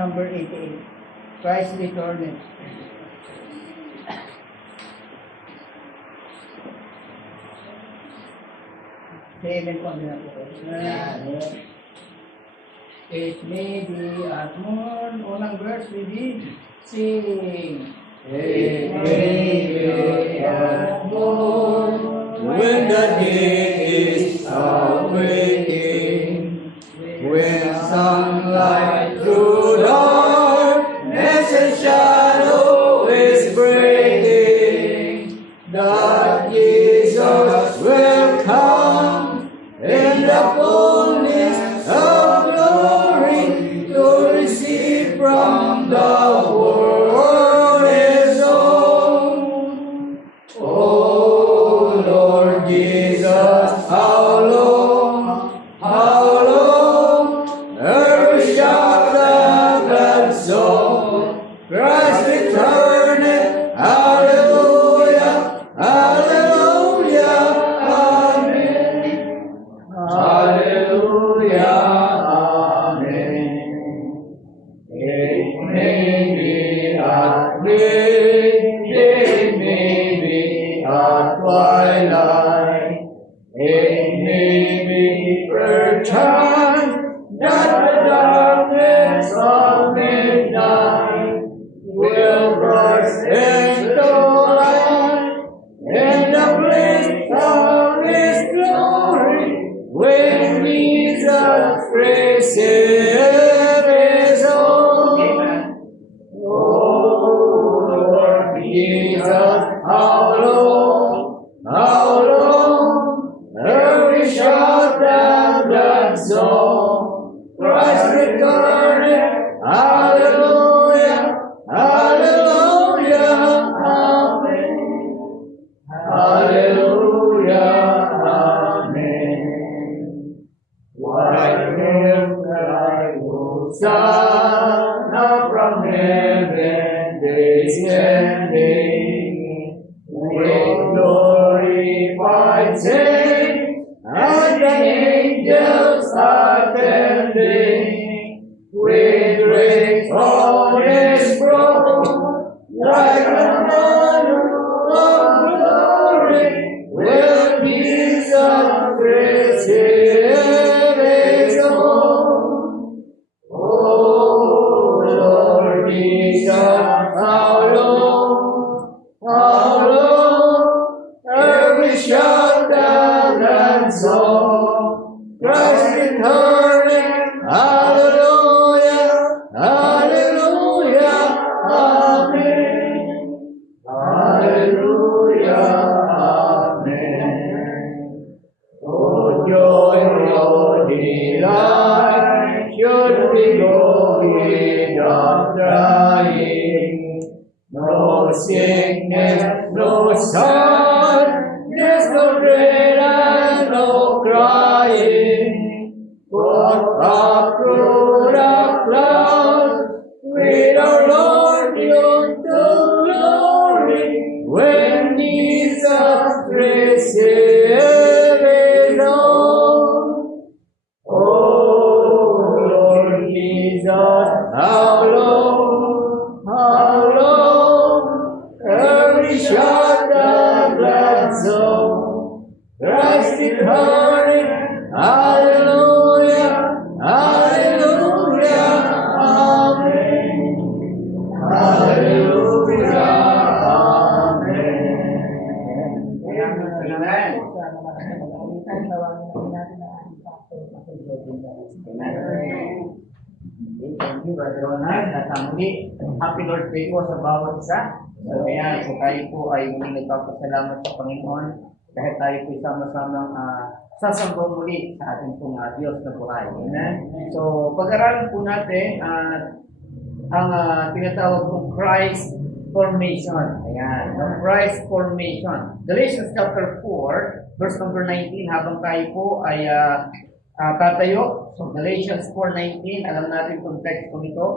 number 88. Christ returned. Amen po ang ginagawa. It may be at morn. Unang verse, ready? Sing. It may be at morn, when the day is awaking, when sunlight through darkness and shadow is breaking, that Jesus will come in the fullness of glory to receive from the world his own. Oh Lord Jesus, how long, every shout of that song, Christ returneth, hallelujah, hallelujah, amen. Hallelujah, amen. It may be at midday, it may be at twilight, it may be perchance that the darkness of midnight will burst into light in the place of His glory, when Jesus receives His own. Oh Lord Jesus, how long, every shout and that song, Christ returneth, hallelujah, hallelujah, amen. Hallelujah, amen. Why will I go down from heaven descending, with glorified saints and the angels attending, with great on His throne, like a banner of glory, will Jesus receive His own. Oh Lord Jesus, how long, every shout and song, Christ returning, hallelujah, hallelujah, amen. Hallelujah, amen. Oh joy, oh delight, should we go without crying? No sickness, no sadness, no dread and no crying. But up through the clouds, with our Lord unto glory, when Jesus receives His own. Oh Lord Jesus, how long, every shout and glad song, Christ returned, hallelujah, hallelujah, amen. Hallelujah, amen. Amen. Thank you, Brother Ronald. At muli, happy Lord's Day po sa bawat isa. So, ayan, so tayo po ay muli nagpapasalamat sa Panginoon dahil tayo po sama-samang sasambong muli sa ating pong Diyos na buhay. Amen? So, pag-aralan po natin ang tinatawag kong Christ formation. Ayan, ang Christ formation. Galatians chapter 4, verse number 19, habang tayo po ay tatayo. So, Galatians 4:19, alam natin itong text ito.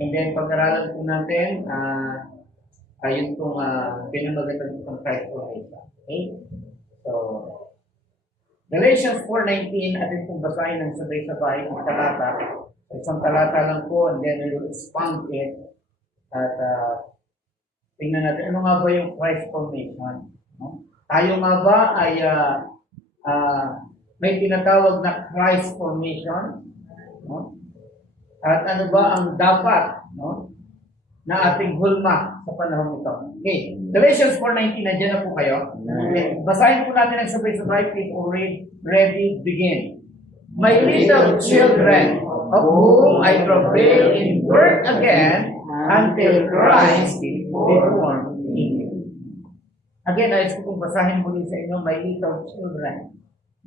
And then, pag-aralan po natin, ayun pong pinamagatan itong Christ formation. Okay? So, Galatians 4:19, atin pong basahin ng sabay-sabay kung talata. Isang talata lang po, and then we will expand it. At tingnan natin, ano nga ba yung Christ formation? No? Tayo nga ba ay may tinatawag na Christ formation? No? At ano ba ang dapat, no, na ating hulma sa panahon ito? Okay, Galatians 4:19, nandiyan na po kayo. Okay. Basahin po natin ang sabay-sabay. Please already ready, begin. My little children, of whom I travail in birth again until Christ be formed in you. Again, ayos ko kung basahin muli sa inyo, my little children.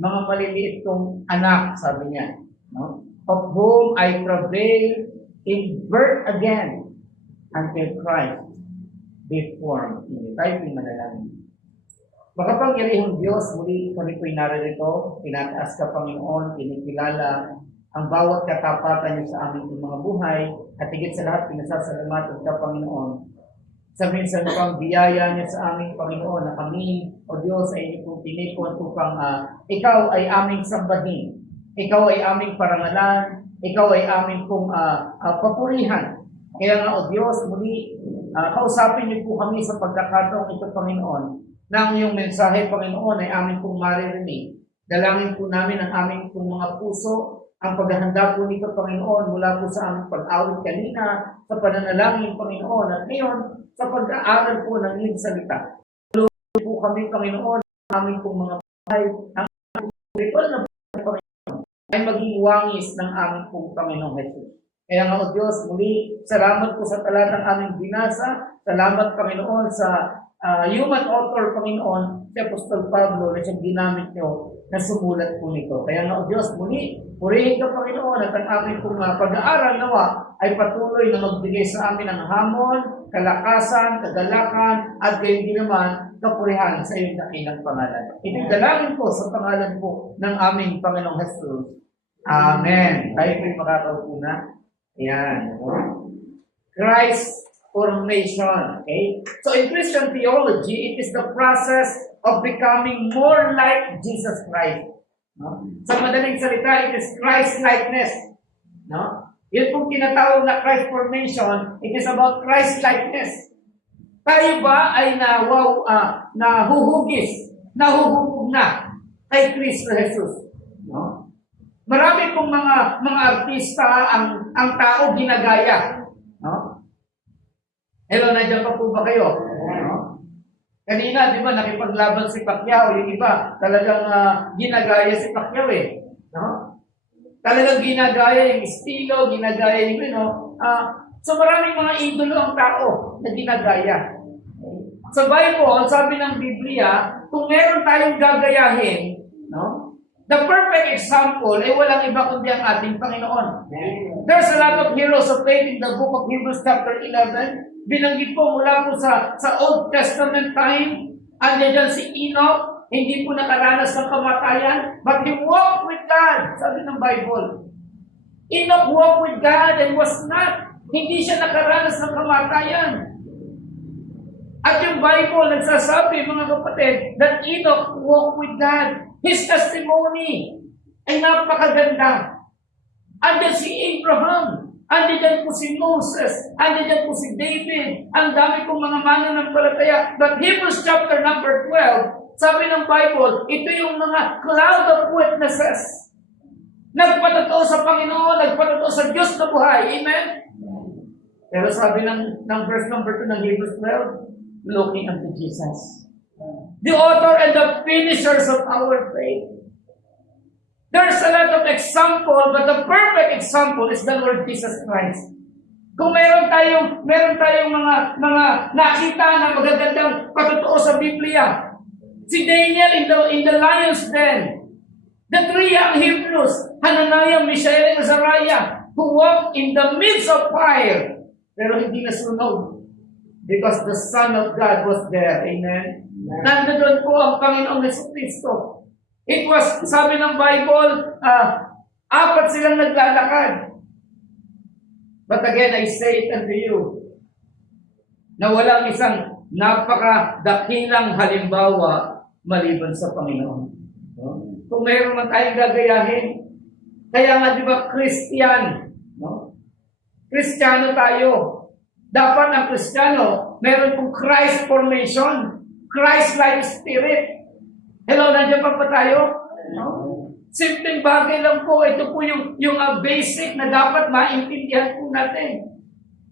Mga maliliit kong anak, sabi niya. No? Of whom I travail in birth again until Christ be formed in you. Tayo po'y manalangin. Makapangyarihang Diyos, muli kami po'y narito, tinataas ka Panginoon, kinikilala ang bawat katapatan niyo sa aming mga buhay, at higit sa lahat, pinasasalamatan ka Panginoon sa minsan pang biyaya niyo sa aming Panginoon na kami, o Diyos, ay inyo pong tinipon upang ikaw ay aming sambahin, ikaw ay aming parangalan, ikaw ay aming pong papurihan. Kaya nga, o Diyos, muli, kausapin niyo po kami sa pagkakataong ito, Panginoon, na ang iyong mensahe, Panginoon, ay aming pong maririnig. Dalangin po namin ang aming pong mga puso, ang paghahanda po nito, Panginoon, mula po sa aming pag-awit kanina, sa pananalangin, Panginoon, at ngayon, sa pag-aaral po ng iyong salita. Tulungan po kami, Panginoon, ang aming pong mga buhay, ang aming spiritual na buhay, Panginoon, ay maging wangis ng aming pong Panginoong Jesus. Kaya nga, O Diyos, muli, salamat po sa talatang aming binasa. Salamat, Panginoon, sa human author, Panginoon, si Apostol Pablo, na siyang ginamit niyo na sumulat po nito. Kaya nga, O Diyos, muli, purihin ka, Panginoon, at ang aming pong pag-aaral nawa ay patuloy na magbigay sa amin ng hamon, kalakasan, kagalakan, at gayon din naman, kapurihan sa iyong dakilang pangalan. Itinalangin ko sa pangalan po ng aming Panginoong Jesus. Amen. Tayo po'y makakaupo na. Ayan. Christ formation. Okay? So in Christian theology, it is the process of becoming more like Jesus Christ. No? Sa madaling salita, it is Christ-likeness. No? Yun pong tinatawag na Christ formation, it is about Christ-likeness. Tayo ba ay nahuhubog na kay Kristo Jesus? No? Marami pong mga artista ang tao ginagaya. No? Hello, nandiyan pa po ba kayo? No? Kanina, di ba, nakipaglaban si Pacquiao, yung iba, talagang ginagaya si Pacquiao eh. No? Talagang ginagaya yung estilo, ginagaya yung, so maraming mga idolo ang tao na ginagaya. Sa Bible, sabi ng Biblia, kung meron tayong gagayahin, no? The perfect example ay walang iba kundi ang ating Panginoon. There's a lot of heroes of faith in the book of Hebrews chapter 11. Binanggit po mula po sa Old Testament time. Andiyan si Enoch, hindi po nakaranas ng kamatayan, but he walked with God. Sabi ng Bible. Enoch walked with God and was not. Hindi siya nakaranas ng kamatayan. At yung Bible nagsasabi, mga kapatid, that Enoch walked with God. His testimony ay napakaganda. Andiyan si Abraham, andiyan po si Moses, andiyan po si David, ang dami kong mga mananampalataya. But Hebrews chapter number 12, sabi ng Bible, ito yung mga cloud of witnesses. Nagpatotoo sa Panginoon, nagpatotoo sa Diyos na buhay. Amen? Pero sabi ng verse number 2 ng Hebrews 12, looking unto Jesus, the author and the finishers of our faith. There's a lot of example, but the perfect example is the Lord Jesus Christ. Kung meron tayong mga nakita na magagandang patotoo sa Biblia, si Daniel in the lion's den, the three young Hebrews, Hananiah, Mishael, and Azariah, who walked in the midst of fire, pero hindi nasunog because the Son of God was there. Amen? Nandoon po ang Panginoong Jesucristo. It was, sabi ng Bible, 4 silang naglalakad. But again, I say it unto you, na walang isang napakadakilang halimbawa maliban sa Panginoon. Kung mayroon man tayong gagayahin, kaya nga di ba Christian, Kristiyano tayo. Dapat ang Kristiyano, meron pong Christ formation, Christ-like spirit. Hello, nandiyan pa tayo? No? Simpleng bagay lang po. Ito po yung basic na dapat maintindihan po natin.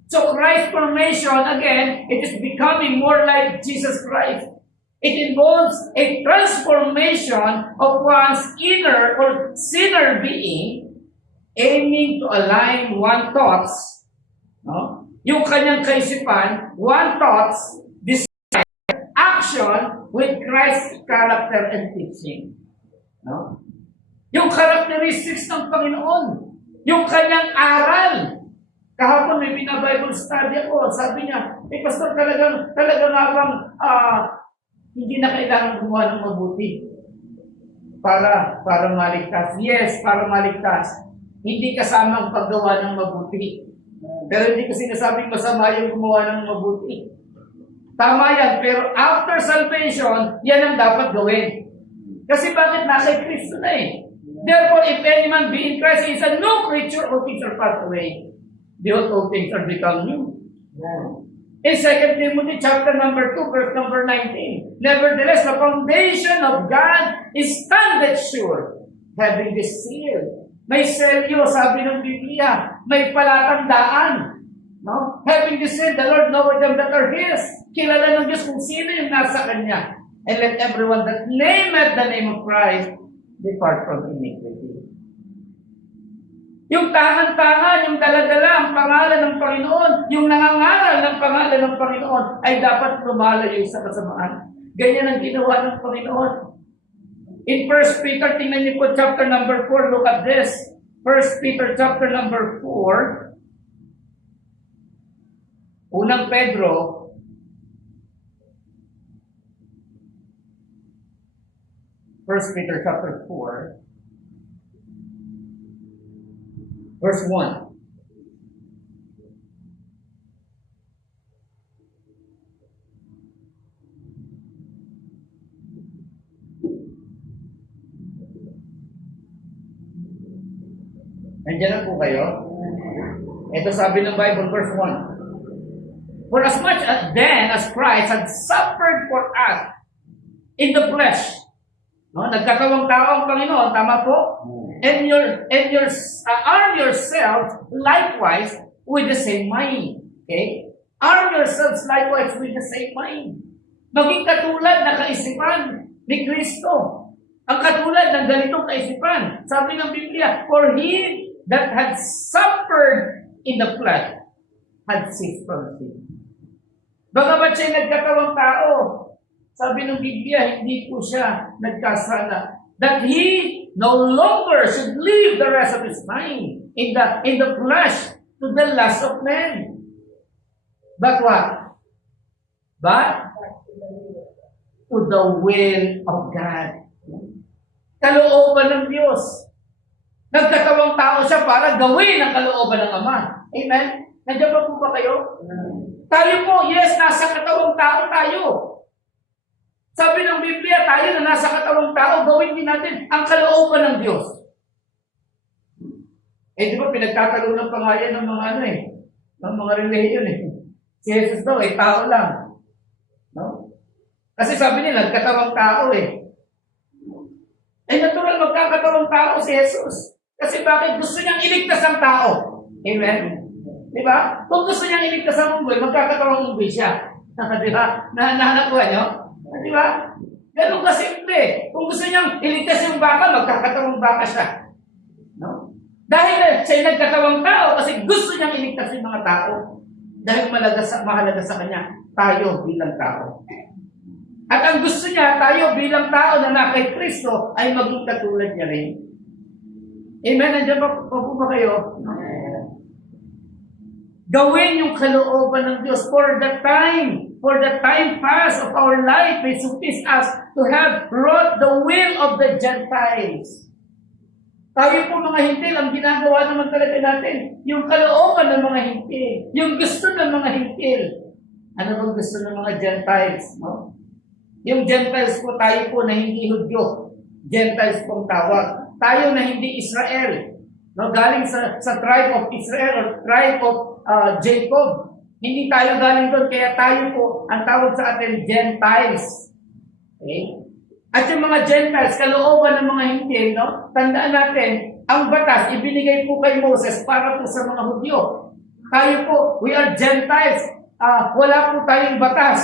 So Christ formation, again, it is becoming more like Jesus Christ. It involves a transformation of one's inner or sinner being, aiming to align one thoughts, no? Yung kanyang kaisipan, one thoughts, desire, action with Christ's character and teaching. No? Yung characteristics ng Panginoon, yung kanyang aral. Kahapon may Bible study ako, sabi niya, Pastor, talaga nga bang hindi na kailangan gumawa ng mabuti para maligtas. Yes, para maligtas. Hindi kasama ang paggawa ng mabuti. Pero hindi ko sinasabing masama yung gumawa ng mabuti. Tama yan, pero after salvation, yan ang dapat gawin. Kasi bakit nasa Kristo na eh? Therefore, if any man be in Christ, he is a new creature, all things are passed away. Behold, all things are become new. In 2 Timothy chapter number 2, verse number 19, nevertheless, the foundation of God is standeth sure, having this seal. May selyo, sabi ng Biblia, may palatandaan. No? Having this seal, the Lord knoweth them that are His. Kilala ng Diyos kung sino yung nasa Kanya. And let everyone that nameth the name of Christ depart from iniquity. Yung tangan-tangan, yung daladala ang pangalan ng Panginoon, yung nangangaral ng pangalan ng Panginoon, ay dapat lumalayo sa kasamaan. Ganyan ang ginawa ng Panginoon. In 1 Peter, tingnan niyo po chapter number 4, look at this. 1 Peter chapter number 4, unang Pedro, First Peter chapter 4, verse 1. Nandiyan na po kayo? Ito sabi ng Bible, verse 1. For as much as then as Christ had suffered for us in the flesh, no? Nagkatawang tao ang Panginoon, tama po? And arm yourselves likewise with the same mind. Okay? Arm yourselves likewise with the same mind. Maging katulad na kaisipan ni Kristo. Ang katulad ng ganitong kaisipan. Sabi ng Biblia, for he that had suffered in the flesh had ceased from sin. Bagamat siya nagkatawang tao, sabi ng Biblia, hindi po siya nagkasala. That he no longer should live the rest of his time in the flesh to the lust of men. But what? But to the will of God. Kalooban ng Diyos. Nagkatawang tao siya para gawin ang kalooban ng Ama. Amen? Nandiyan ba po ba kayo? Tayo po, yes, nasa katawang tao tayo. Sabi ng Biblia, tayo na nasa katawang tao, gawin din natin ang kalooban ng Diyos. Di ba pinagtatalunan pa nga yan ng mga ng mga relihiyon Si Jesus daw, tao lang. No? Kasi sabi nila, katawang tao natural magkakatawang tao si Jesus. Kasi bakit? Gusto niyang iligtas ang tao. Amen? Di ba? Kung gusto niyang iligtas ang unggoy, magkakatawang unggoy siya. Di ba? Nakuha niyo? Di ba? Ganun kasimple. Kung gusto niyang iligtas yung baka, magkakatawang baka siya. No? Dahil siya nagkatawang tao kasi gusto niyang iligtas yung mga tao. Dahil mahalaga sa kanya, tayo bilang tao. At ang gusto niya, tayo bilang tao na kay Kristo ay maging katulad niya rin. Amen? Nandiyan pa po ba kayo? Gawin yung kalooban ng Diyos for the time pass of our life may suffice us to have wrought the will of the Gentiles. Tayo po mga hintil, ang ginagawa naman talaga natin, yung kalooban ng mga hintil, yung gusto ng mga hintil. Ano bang gusto ng mga Gentiles? No? Yung Gentiles po, tayo po na hindi Hudyo. Gentiles pong tawag. Tayo na hindi Israel. No? Galing sa tribe of Israel or tribe of Jacob. Hindi tayo galing doon, kaya tayo po, ang tawag sa atin, Gentiles. Okay? At yung mga Gentiles, kalooban ng mga Hintil, no? Tandaan natin, ang batas, ibinigay po kay Moses para po sa mga Hudyo. Tayo po, we are Gentiles. Wala po tayong batas.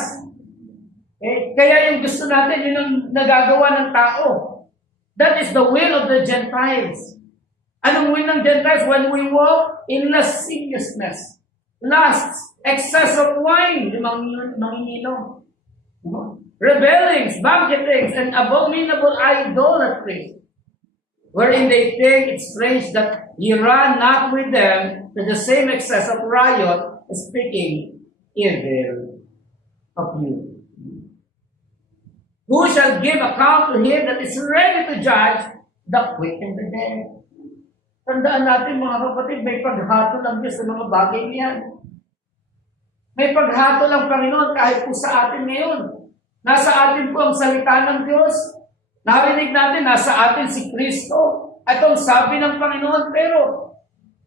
Kaya yung gusto natin, yun ang nagagawa ng tao. That is the will of the Gentiles. Anong will ng Gentiles? When we walk in lasciviousness, lust, excess of wine, yung manginginom, rebellings, banquetings, and abominable idolatry, wherein they think it strange that ye run not with them to the same excess of riot, speaking evil of you. Who shall give account to him that is ready to judge the quick and the dead? Tandaan natin mga kapatid, may paghatol ang Diyos sa mga bagay niyan. May paghatol ang Panginoon kahit po sa atin ngayon. Nasa atin po ang salita ng Diyos. Narinig natin, nasa atin si Kristo. At ang sabi ng Panginoon, pero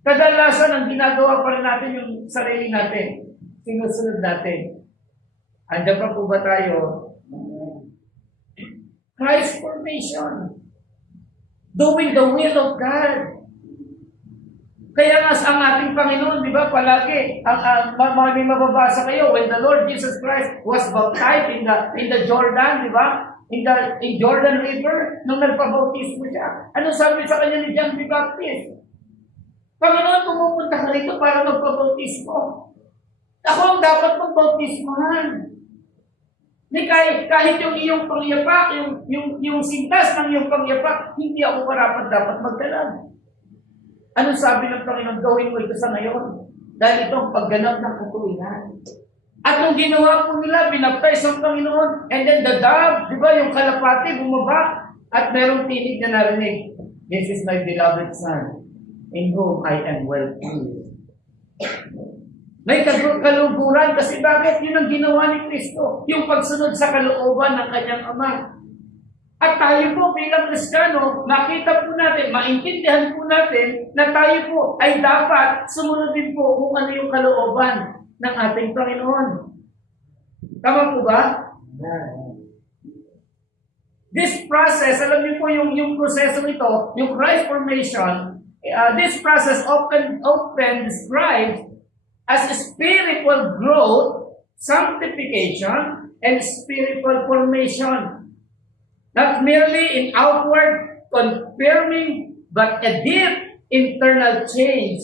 kadalasan ang ginagawa pa rin natin yung sarili natin. Sinusunod natin. Andiyan pa po ba tayo? Christ formation. Doing the will of God. Kaya nga ang ating Panginoon, di ba, palagi, may mababasa kayo, when the Lord Jesus Christ was baptized in the Jordan, di ba? In Jordan River, nung nagpabautismo siya. Ano sabi sa kanya ni John the Baptist? Panginoon, pumupunta ka rito para magpabautismo. Ako ang dapat magbautismohan. Kahit yung iyong pangyapak, yung sintas ng iyong pangyapak, hindi ako dapat magdala. Anong sabi ng Panginoon? Gawin mo ito sa ngayon. Dahil ito ang pagganap ng katuwiran. At nung ginawa po nila, binaptize ang Panginoon, and then the dove, di ba, yung kalapati, bumaba, at merong tinig na narinig, "This is my beloved Son, in whom I am well pleased." May kaluguran kasi bakit? Yun ang ginawa ni Kristo. Yung pagsunod sa kalooban ng kanyang Ama. At tayo po bilang Kristiyano, makita po natin, maintindihan po natin na tayo po ay dapat sumunod din po kung ano yung kalooban ng ating Panginoon. Tama po ba? This process, alam niyo po yung proseso ito, yung Christ formation, this process often described as spiritual growth, sanctification, and spiritual formation. Not merely in outward confirming, but a deep internal change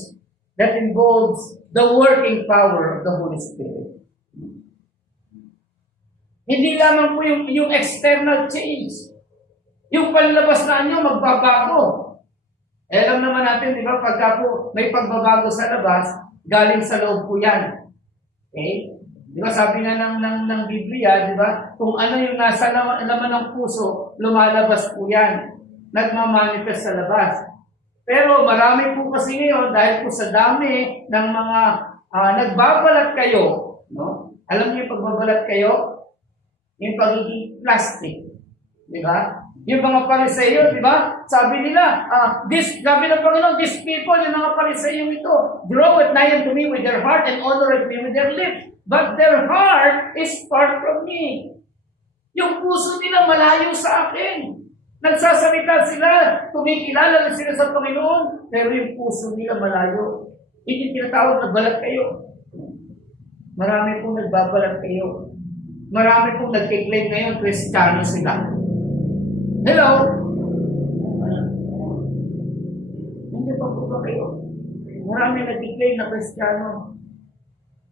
that involves the working power of the Holy Spirit. Hindi lamang po yung external change. Yung panlabas na nyo, magbabago. Alam naman natin, di ba, pagka po may pagbabago sa labas, galing sa loob po yan. Okay? Di ba, sabi nga ng Biblia, di ba, kung ano yung nasa laman ng puso, lumalabas po yan. Nagmamanifest sa labas. Pero marami po kasi ngayon, dahil po sa dami ng mga nagbabalat kayo, no? Alam niyo yung pagbabalat kayo? Yung pagiging plastic. Di ba? Yung mga Pariseyo, di ba? Sabi nila, sabi ng Panginoon, these people, yung mga Pariseyo ito, draw it nigh unto me with their heart and honor it me with their lips. But their heart is far from me. Yung puso nila malayo sa akin. Nagsasalita sila, kumikilala na sila sa Panginoon, pero yung puso nila malayo. Hindi tinatawag na balat kayo. Marami pong nagbabalat kayo. Marami pong nagkiklaim ngayon, Kristiyano sila. Hello? Hindi pa po ba kayo? Marami nagkiklaim na Kristiyano.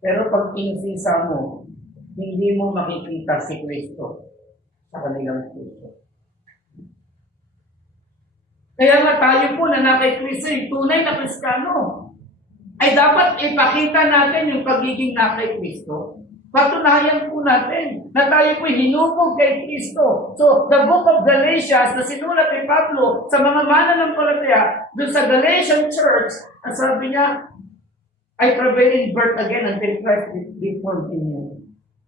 Pero pag inisisa mo, hindi mo makikita si Kristo sa kanilang puso. Kaya nga tayo po na nakay Kristo, yung tunay na Kristiyano, ay dapat ipakita natin yung pagiging nakay Kristo. Patunayan po natin na tayo po hinubog kay Kristo. So, the book of Galatians na sinulat ni Pablo sa mga mananampalataya, dun sa Galatian church, ang sabi niya, I travail in birth again until Christ be formed in you.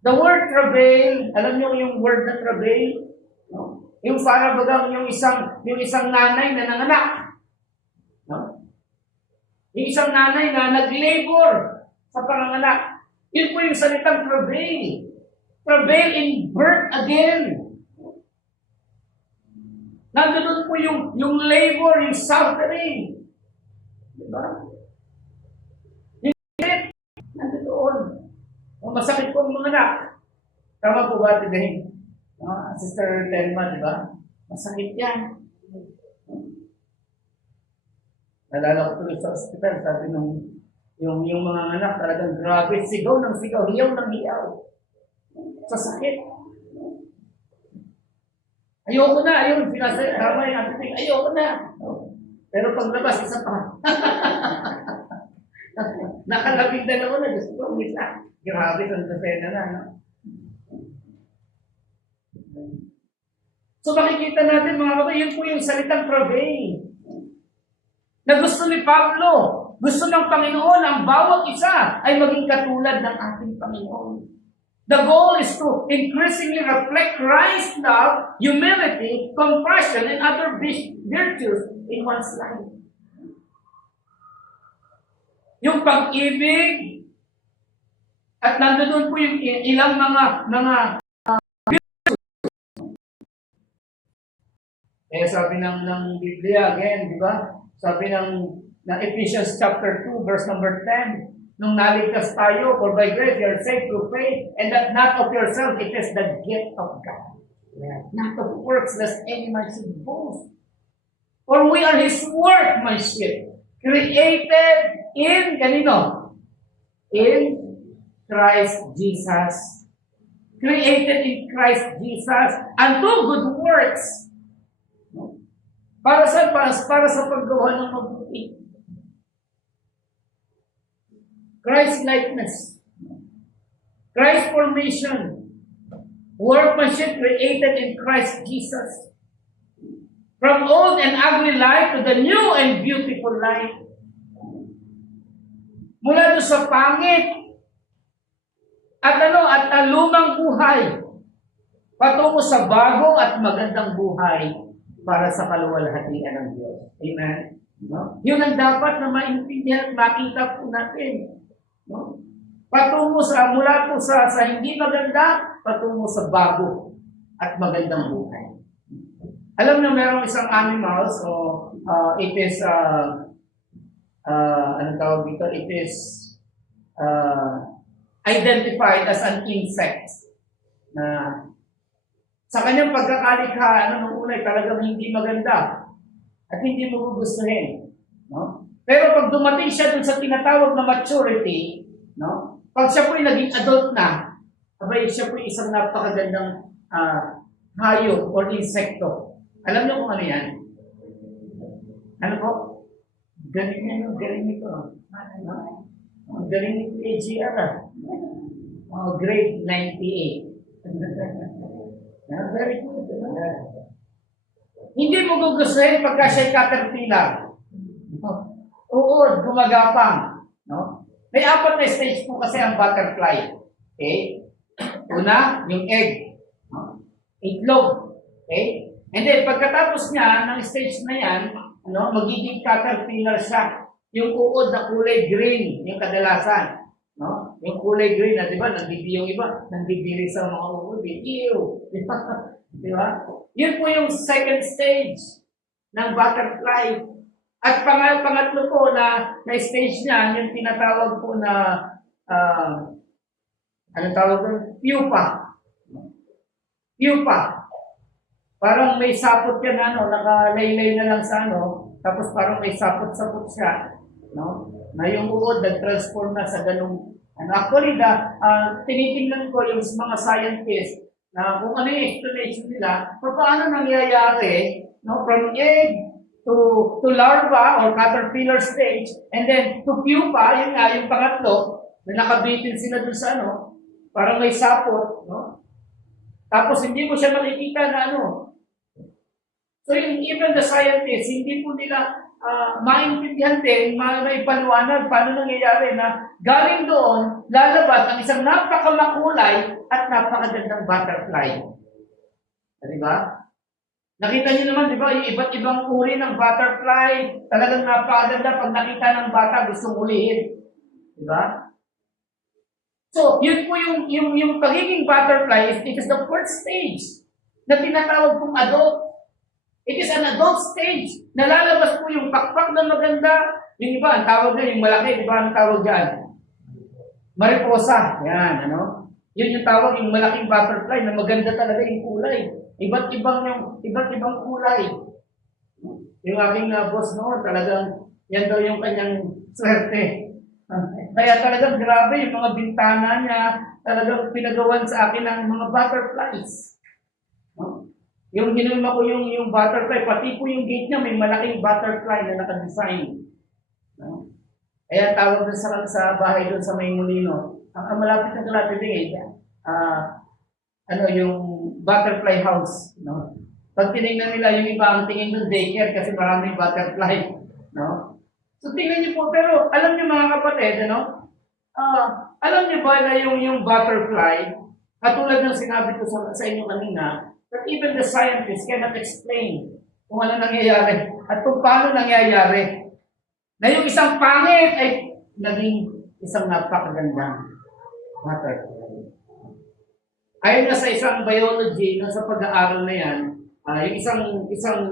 The word travail, alam niyo yung word na travail? No? Yung para bagang yung isang nanay na nanganak. No? Yung isang nanay na nag-labor. sa panganganak. Yun po yung salitang travail. Travail in birth again. Nandun po yung labor, yung suffering. Diba? Yung death, nandun doon. Ang masakit po ang mga anak. Tama po ba, Tidahin? Sister Telma, di ba? Masakit yan. Nalala ko tuloy sa ospital, sabi nung yung mga anak talagang grabe, sigaw ng sigaw, hiyaw ng hiyaw. Sa sakit. Ayoko na, ayun, tama yung ating, ayoko na. Pero paglabas, isa pa. Nakalabing dalawa na, gusto ko, isa. Grabe, sandasena na, no? So makikita natin mga kapatid, yun po yung salitang travail. Na gusto ni Pablo, gusto ng Panginoon, ang bawat isa ay maging katulad ng ating Panginoon. The goal is to increasingly reflect Christ's love, humility, compassion, and other virtues in one's life. Yung pag-ibig, at nandoon po yung ilang mga sabi ng Biblia again, di ba? Sabi ng Ephesians chapter 2, verse number 10, nung naligtas tayo, for by grace you are saved through faith, and that not of yourself, it is the gift of God. Yeah. Not of works, lest any man should boast. For we are His workmanship, created in, kanino? In Christ Jesus. Created in Christ Jesus unto good works. Para sa paggawa ng mabuti. Christ likeness. Christ formation. Workmanship created in Christ Jesus. From old and ugly life to the new and beautiful life. Mula doon sa pangit at lumang buhay patungo sa bago at magandang buhay para sa kaluwalhatian ng Diyos. Amen? No? Yun ang dapat na maintindihan at makita po natin. No? Patungo mula po sa hindi maganda, patungo sa bago at magandang buhay. Alam na merong isang animal, so it is, anong tawag dito? It is identified as an insect na sa kanyang pagkakalikha, nung unay talagang hindi maganda at hindi mo gugustuhin. No? Pero pag dumating siya dun sa tinatawag na maturity, no? Pag siya po'y naging adult na, abay siya po'y isang napakagandang hayop o insekto. Alam niyo kung ano yan? Ano po? Galing nito. Ang galing nito AGR. Grade 98. Very good. Hindi mo gugustuhin pagka siya'y caterpillar. Uod, gumagapang. No? May 4 na stage po kasi ang butterfly. Okay? Una, yung egg. No? Itlog. Okay? And then, pagkatapos niya, ng stage na yan, magiging caterpillar siya. Yung uod na kulay green, yung kadalasan. No? Yung kulay green, di ba? Yung iba, nandibiri sa mga uod. Ew! Di ba? Yun po yung second stage ng butterfly. At pangatlo po na stage niya, yung tinatawag po na, anong tawag doon? Pupa. Pupa. Parang may sapot yan, nakalaylay na lang sa tapos parang may sapot-sapot siya, no? Na yung uod, nag-transform na sa ganung, actually, tinitingnan ko yung mga scientists, na kung ano yung explanation nila, paano nangyayari, no, from egg to larva or caterpillar stage, and then to pupa, yun nga, yung pangatlo, na nakabitin sila dun sa parang may sapot, no? Tapos hindi mo siya makikita na So even the scientists, hindi po nila maintindihan din, may paliwanag paano nangyayari na galing doon, lalabas ang isang napakamakulay at napakagandang butterfly. Di ba? Nakita niyo naman, di ba, yung iba't ibang uri ng butterfly, talagang napakaganda pag nakita ng bata, gustong ulihin. Di ba? So, yun po yung pagiging butterfly, it is the first stage na tinatawag pong adult. It is an adult stage. Nalalabas po yung pakpak na maganda. Yung iba, ang tawag na yung malaki, di ba ang tawag dyan? Mariposa. Yan, ano? Yun yung tawag, yung malaking butterfly na maganda talaga yung kulay. Iba't ibang kulay. Yung aking boss noon, talagang yan daw yung kanyang swerte. Kaya talagang grabe yung mga bintana niya, talagang pinagawan sa akin ng mga butterflies. No? Yung hinulma ko yung butterfly, pati po yung gate niya, may malaking butterfly na naka-design. No? Kaya tawag doon sa bahay doon sa may Molino. Ang malapit na kalapit din yung butterfly house. No? Pag tinignan nila, yung iba ang tingin doon daycare kasi maraming butterfly. No? So tingnan niyo po, pero alam niyo mga kapatid, ano? Alam niyo ba na yung butterfly, katulad ng sinabi ko sa inyo kanina, that even the scientists cannot explain kung ano nangyayari at kung paano nangyayari. Na yung isang pangit ay naging isang napakagandang butterfly. Ayon na sa isang biology, sa pag-aaral na yan, yung isang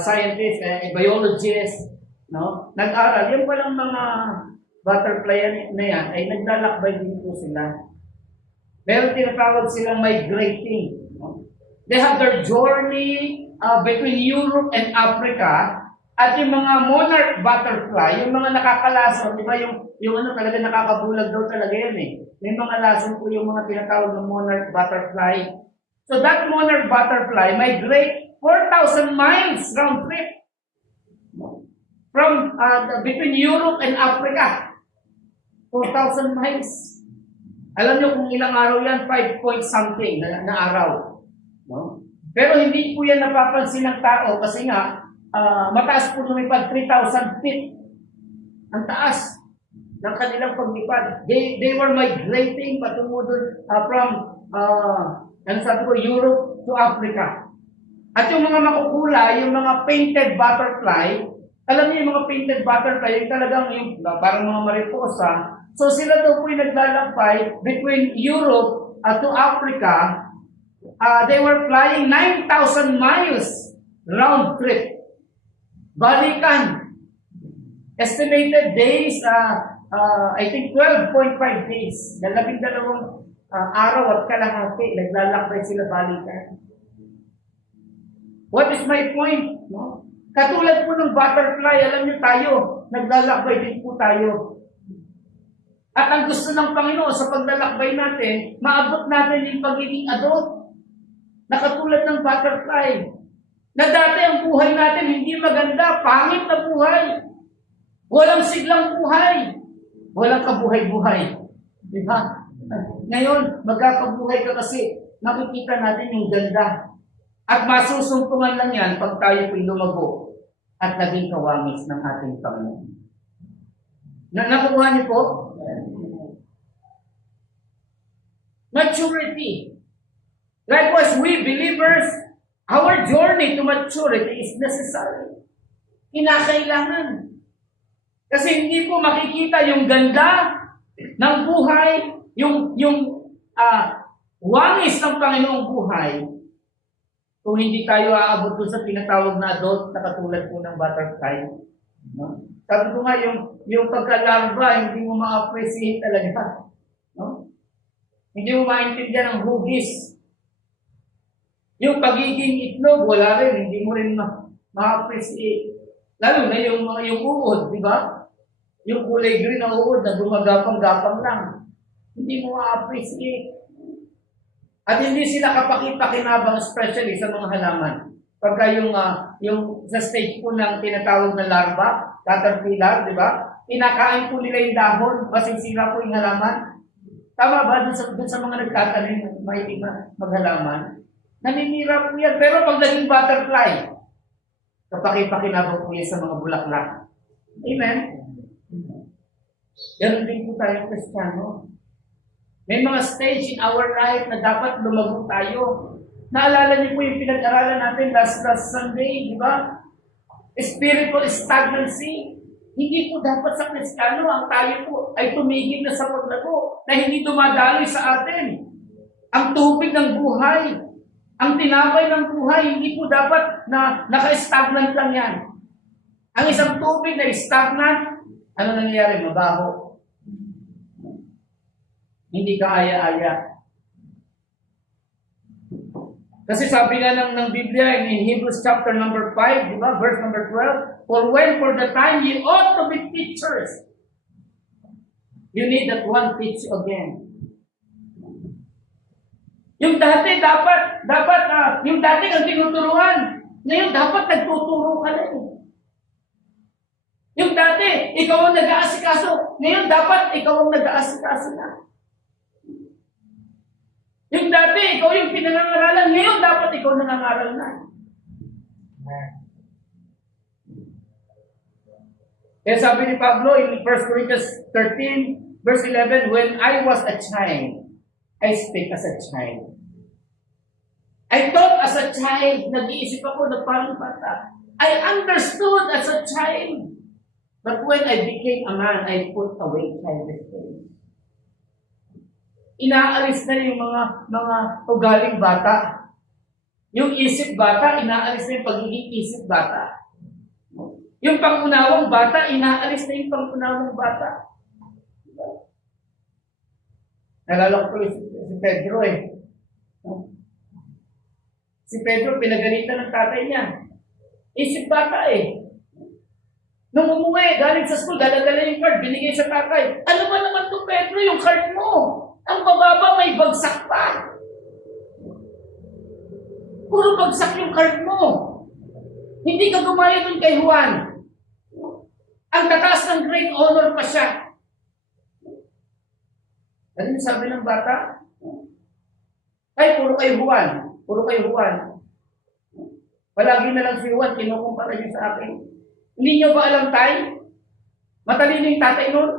scientist, biologist, no? Nag-aral, yung palang mga butterfly na yan, ay naglalakbay din po sila. Meron tinatawag silang migrating. No? They have their journey between Europe and Africa, at yung mga monarch butterfly, yung mga nakakalason, di ba yung ano talaga nakakabulag daw talaga yan eh. May mga lason po yung mga tinatawag ng monarch butterfly. So that monarch butterfly migrate 4,000 miles round trip. From between Europe and Africa. 4,000 miles. Alam niyo kung ilang araw yan? 5 point something na araw. No? Pero hindi po yan napapansin ng tao kasi nga, mataas po lumipad 3,000 feet. Ang taas ng kanilang paglipad. They were migrating patungo doon from Europe to Africa. At yung mga makukulay, yung mga painted butterfly, alam niyo yung mga painted butterfly, yung talagang yung parang mga mariposa. So sila daw po yung naglalakbay between Europe to Africa. They were flying 9,000 miles round trip. Balikan. Estimated days, I think 12.5 days. 12 araw at kalahati, naglalakbay sila balikan. What is my point? No? Katulad po ng butterfly, alam niyo tayo, naglalakbay din po tayo. At ang gusto ng Panginoon sa paglalakbay natin, maabot natin yung pagiging adult. Na katulad ng butterfly. Na dati ang buhay natin hindi maganda, pangit na buhay. Walang siglang buhay. Walang kabuhay-buhay. Di ba? Ngayon, magkakabuhay ka kasi nakikita natin yung ganda. At masusumpungan lang yan pag tayo po'y lumago at naging kawangis ng ating Panginoon. Nakukuha niyo po? Maturity. Likewise, we believers, our journey to maturity is necessary. Kinakailangan. Kasi hindi po makikita yung ganda ng buhay, yung wangis ng Panginoong buhay, kung hindi tayo aabot doon sa tinatawag na adult na katulad po ng butterfly. No? Sabi ko nga, yung pagkalarva, hindi mo ma-appreciate talaga. No? Hindi mo maintindihan ang hugis. Yung pagiging itlog, wala rin, hindi mo rin ma-appreciate. Lalo na yung uod, di ba? Yung kulay green na uod na gumagapang-gapang lang. Hindi mo ma-appreciate. At hindi sila kapaki-pakinabang, especially sa mga halaman. Pagka yung sa stage po ng tinatawag na larva, caterpillar, di ba? Kinakain po nila yung dahon, masisira po yung halaman. Tama ba? Doon sa mga nagtatanim, may maghalaman. Naninira po yan. Pero pag naging butterfly, kapaki-pakinabang po yan sa mga bulaklak. Amen? Ganun din po tayo, Kristiyano. May mga stage in our life na dapat lumago tayo. Naalala niyo po yung pinag-aralan natin last Sunday, di ba? Spiritual stagnancy. Hindi po dapat sa Kristiyano ang tayo po ay tumigil na sa paglago na hindi dumadaloy sa atin. Ang tubig ng buhay, ang tinapay ng buhay, hindi po dapat na naka-stagnant lang yan. Ang isang tubig na stagnant, ano nangyayari? Mabaho. Hindi ka aya-aya. Kasi sabi nga ng Biblia in Hebrews chapter number 5, di ba? Verse number 12, for the time ye ought to be teachers, you need that one teach you again. Yung dati yung dati ang tinuturuan, ngayon dapat nagtuturo ka na eh. Yung dati, ikaw ang nag-aasikaso, ngayon dapat ikaw ang nag-aasikaso na. Yung dati, ikaw yung pinangangaralan, ngayon dapat ikaw nangangaral na. Kaya sabi ni Pablo in 1 Corinthians 13, verse 11, when I was a child, I speak as a child. I thought as a child, nag-iisip ako na parang bata. I understood as a child. But when I became a man, I put away childish things. Inaalis na yung mga ugaling bata. Yung isip bata, inaalis na yung pagiging isip bata. Yung pangunawang bata, inaalis na yung pangunawang bata. Nalala ko si Pedro eh. Si Pedro, pinagalitan ng tatay niya. Isip bata eh. Nung umuwi, galing sa school, dala-dala yung card, binigay sa tatay. Ano ba naman to Pedro, yung card mo? Ang bababa may bagsak pa. Puro bagsak yung card mo. Hindi ka gumaya dun kay Juan. Ang tataas ng great honor pa siya. Ano yung sabi ng bata? Ay, puro kay Juan. Puro kay Juan. Palagi na lang si Juan, kinukumpara niyo sa akin. Hindi niyo ba alam tayo? Matalino yung tatay nun?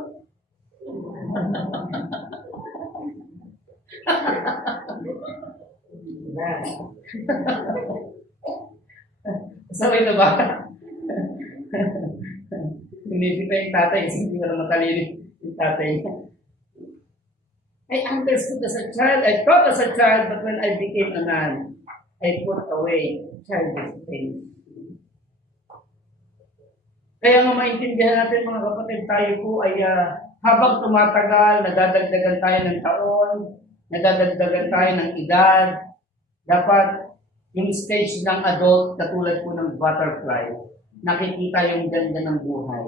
Sabay na ba? Sinisip na yung tatay, hindi na matalino yung tatay. I understood as a child, I thought as a child, but when I became a man, I put away childish things. Kaya nga maintindihan natin mga kapatid, tayo po ay habang tumatagal, nadadagdagan tayo ng taon, nadadagdagan tayo ng edad, dapat yung stage ng adult, katulad po ng butterfly, nakikita yung ganda ng buhay.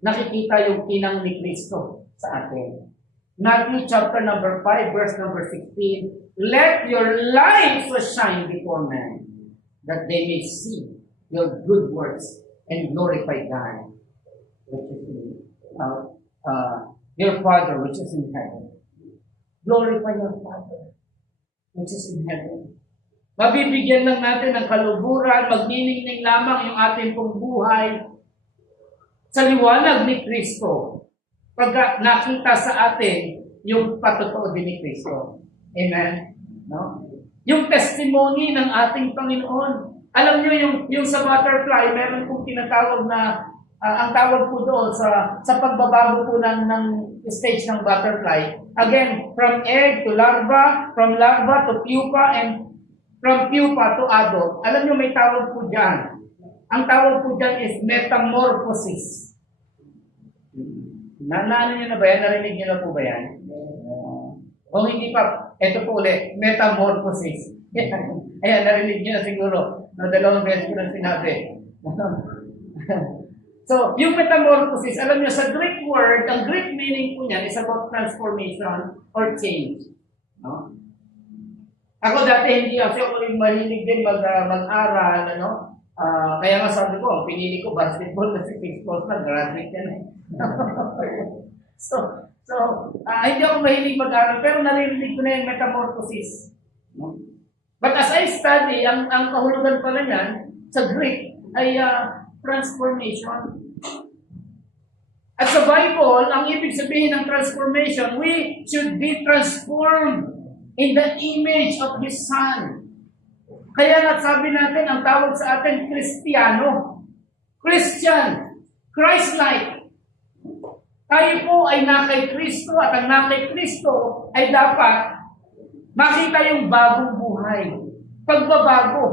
Nakikita yung kinang ni Kristo sa atin. Matthew chapter number 5, verse number 16, let your light so shine before men, that they may see your good works and glorify God, which is in, your Father, which is in heaven. Glorify your Father, which is in heaven. Mabibigyan lang natin ng kaluburan, magniningning lamang yung ating pong buhay sa liwanag ni Kristo. Pag nakita sa atin yung patotoo din ni Kristo. Amen? No? Yung testimony ng ating Panginoon. Alam nyo yung sa butterfly, meron pong tinatawag na, ang tawag po doon sa pagbabago po ng stage ng butterfly. Again, from egg to larva, from larva to pupa, and from pupa to adult. Alam nyo may tawag po dyan. Ang tawag po dyan is metamorphosis. Naano nyo na ba yan? Narinig nyo na po ba yan? O hindi pa, ito po ulit, metamorphosis. Ayan, narinig nyo na siguro. Dalawang beses ko na sinabi. So, yung metamorphosis, alam nyo, sa Greek word, ang Greek meaning po niyan is about transformation or change. No? Ako dati, hindi ako rin mahilig din mag-aral, ano? Kaya nga sabi ko, pinili ko basketball kasi baseball na, graduate yan eh. So, hindi ako mahilig mag-aral, pero narinig ko na yung metamorphosis. No? But as I study, ang kahulugan pala niyan sa Greek ay transformation. At sa Bible, ang ibig sabihin ng transformation, we should be transformed in the image of His Son. Kaya nga sabi natin, ang tawag sa atin, Kristiyano. Christian. Christ-like. Tayo po ay na kay Kristo at ang na kay Kristo ay dapat makita yung bagong buhay. Pagbabago.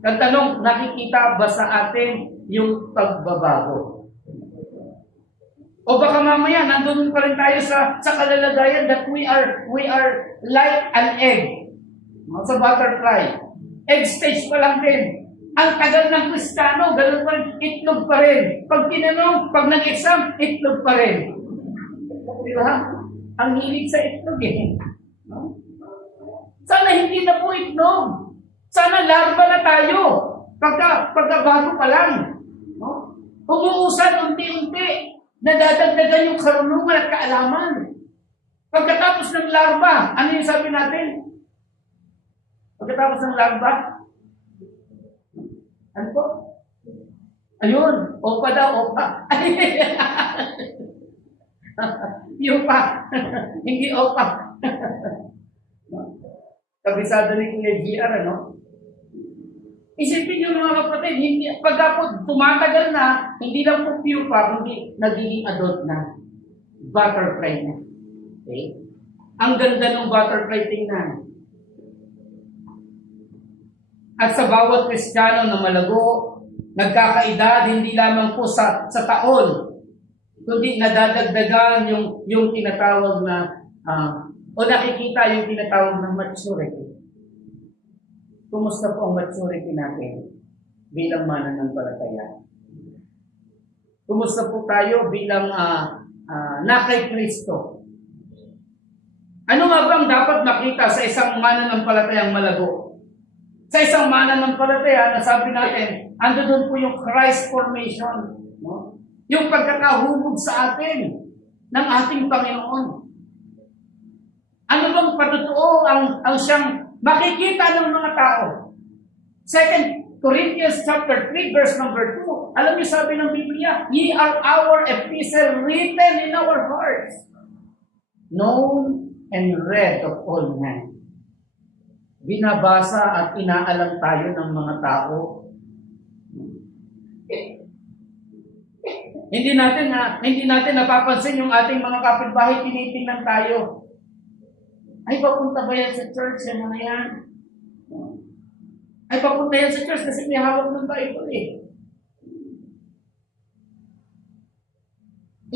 Nagtanong, nakikita ba sa atin yung pagbabago? O baka mamaya, nandun pa rin tayo sa kalalagayan that we are like an egg. Sa butterfly. Egg stage pa lang din. Ang tagal ng Kristiyano, ganun pa rin, itlog pa rin. Pag tinanong, pag nag-exam, itlog pa rin. Di ba? Ang hilig sa itlog eh. No? Sana hindi na po itlog. Sana larva na tayo. Pagkabago pa lang. No? Umuusan unti-unti. Nadadagdagan yung karunungan at kaalaman. Pagkatapos ng larva, ano yung sabi natin? Pagkatapos ng larva, ano po? Ayun, opa daw, opa. Yung pa, hindi opa. Kabisado ni Kuya GR, ano? Isipin nyo mga kapatid, hindi, pagka po tumatagal na, hindi lang po pupa, kundi nagiging adult na. Butterfly na. Okay? Ang ganda ng butterfly tingnan. At sa bawat Kristiyano na malago, nagkakaedad, hindi lamang po sa taon, kundi nadadagdagan yung tinatawag na, o nakikita yung tinatawag na maturity. Kumusta po ang maturity natin bilang mananampalataya? Kumusta po tayo bilang na kay Kristo? Ano nga bang dapat makita sa isang mananampalatayang malago? Sa isang mananampalataya, nasabi natin, ando doon po yung Christ formation. No? Yung pagkakahubog sa atin ng ating Panginoon. Ano bang patotoo ang siyang makikita ng mga tao? 2 Corinthians chapter 3, verse number 2. Alam niyo sabi ng Biblia, ye are our epistle written in our hearts, known and read of all men. Binabasa at inaalam tayo ng mga tao. Hindi natin napapansin yung ating mga kapitbahay, tinitingnan tayo. Ay, papunta ba yan sa church? Yan na yan. Ay, papunta yan sa church kasi may hawak ng Bible eh.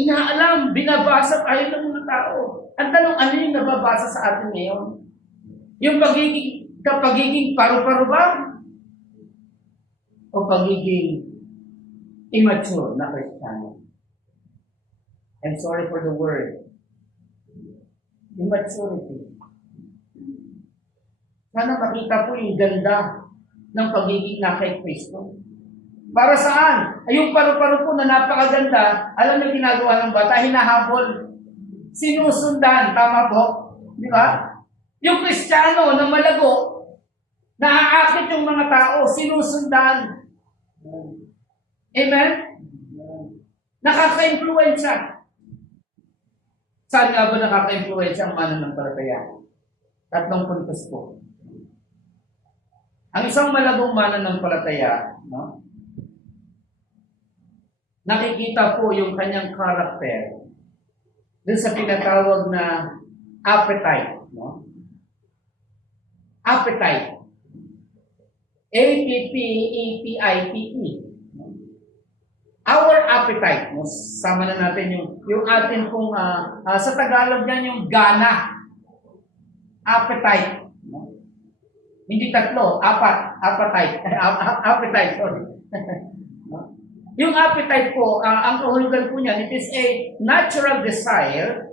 Inaalam, binabasa tayo ng mga tao. Ang tanong, ano yung nababasa sa atin ngayon? Yung pagiging paru-paro ba? O pagiging immature na Kristiyano? I'm sorry for the word. Immaturity. Sana makita po yung ganda ng pagiging na kay Kristo. Para saan? Ay, yung paru-paro po na napakaganda, alam niyo ginagawa ng bata, hinahabol. Sinusundan, tama po? Di ba? Yung Kristiyano na malago, naaakit yung mga tao, sinusundan. Amen? Nakaka-influensya. Saan nga ba nakaka-influensya ang mananampalataya? 3 puntos po. Ang isang malagong mananampalataya, no? Nakikita po yung kanyang karakter dun sa tinatawag na appetite, no? Appetite. A-P-P-E-T-I-T-E. Our appetite, no? Sama na natin yung atin pong, sa Tagalog yan yung gana. Appetite. No? Hindi 3, 4. Appetite. Appetite, sorry. No? Yung appetite po, ang kahulugan po niyan, it is a natural desire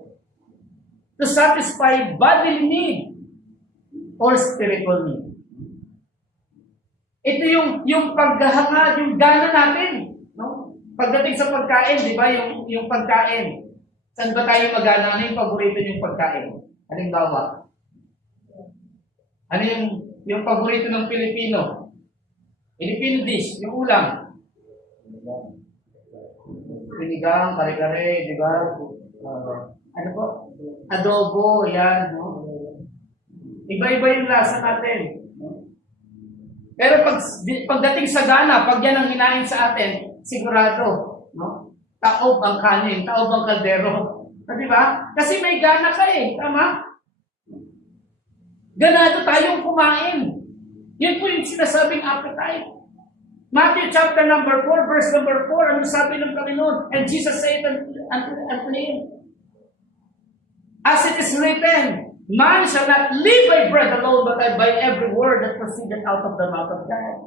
to satisfy bodily need or spiritual need. Ito yung paghahangad, yung gana natin. No? Pagdating sa pagkain, di ba, yung pagkain. Saan ba tayo magana? Ano yung paborito yung pagkain? Halimbawa, ano yung paborito ng Pilipino? Filipino dish, yung ulam. Sinigang, kare-kare, di ba? Ano po? Adobo, yan. No? Iba-iba yung lasa natin. No? Pero pagdating sa gana, pag yan ang hinain sa atin, sigurado, no? Taob ang kanin, taob ang kaldero. Di ba? Kasi may gana ka eh, tama? Ganado tayong kumain. Yun po yung sinasabing appetite. Matthew chapter number 4, verse number 4, ano sabi ng Panginoon? And Jesus said unto him, as it is written, man shall not live by bread alone, but by every word that proceeded out of the mouth of God.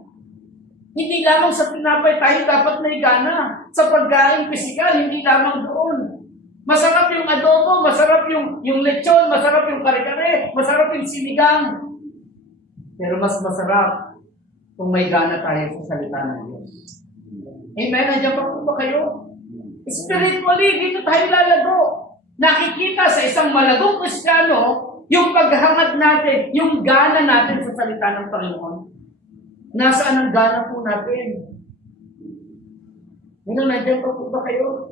Hindi lamang sa tinapay tayo dapat may gana. Sa pagkain pisikal, hindi lamang doon. Masarap yung adobo, masarap yung lechon, masarap yung kare-kare, masarap yung sinigang. Pero mas masarap kung may gana tayo sa salita ng Diyos. Amen? Nandiyan pa po ba kayo? Spiritually, dito tayo lalago. Nakikita sa isang malagong Kristiyano yung paghangad natin, yung gana natin sa salita ng Panginoon. Nasaan ang gana po natin? Nandiyan pa po ba kayo?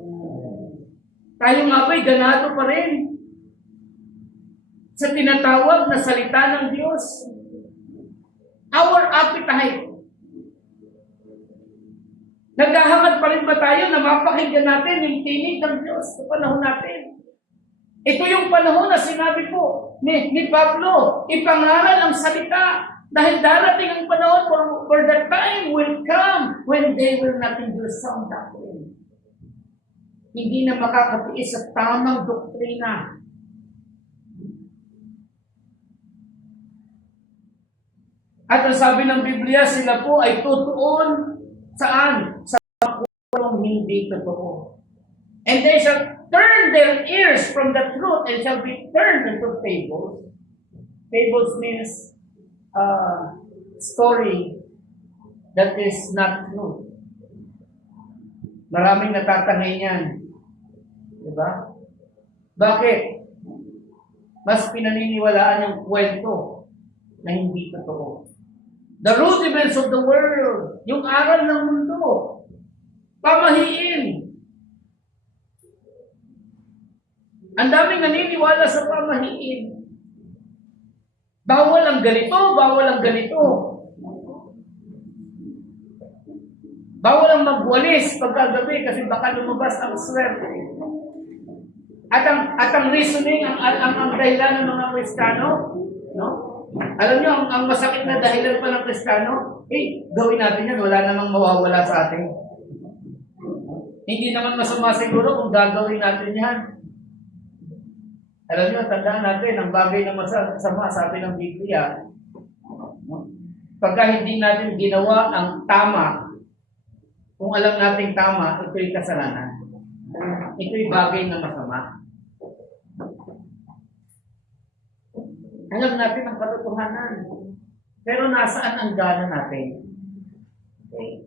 Tayo nga ba'y ganado pa rin sa tinatawag na salita ng Diyos? Our appetite. Naghahangad pa rin ba tayo na mapakinggan natin yung tinig ng Diyos sa panahon natin? Ito yung panahon na sinabi po ni Pablo, ipangaral ang salita dahil darating ang panahon for the time will come when they will not endure sound doctrine. Hindi na makakatiis sa tamang doktrina. At ang sabi ng Biblia, sila po ay tutuon saan? Sa kulong hindi totoo. And they shall turn their ears from the truth and shall be turned into fables. Fables means story that is not true. Maraming natatangay niyan. Diba? Bakit? Mas pinaniniwalaan yung kwento na hindi totoo. The rudiments of the world, yung aral ng mundo, pamahiin. Ang daming naniniwala sa pamahiin. Bawal ang ganito, bawal ang ganito. Bawal ang magwalis pagkagabi kasi baka lumabas ang swerte. At ang reasoning, ang dahilan ng mga Kristiyano, no? Alam niyo, ang masakit na dahilan pa ng Kristiyano, gawin natin yan, wala namang mawawala sa atin. Hindi naman masama siguro kung gagawin natin yan. Alam niyo, tandaan natin, ang bagay na masama, sabi ng Biblia, pagka hindi natin ginawa ang tama, kung alam natin tama, ito'y kasalanan. Ito'y bagay na masama. Alam natin ang katotohanan. Pero nasaan ang gana natin? Okay.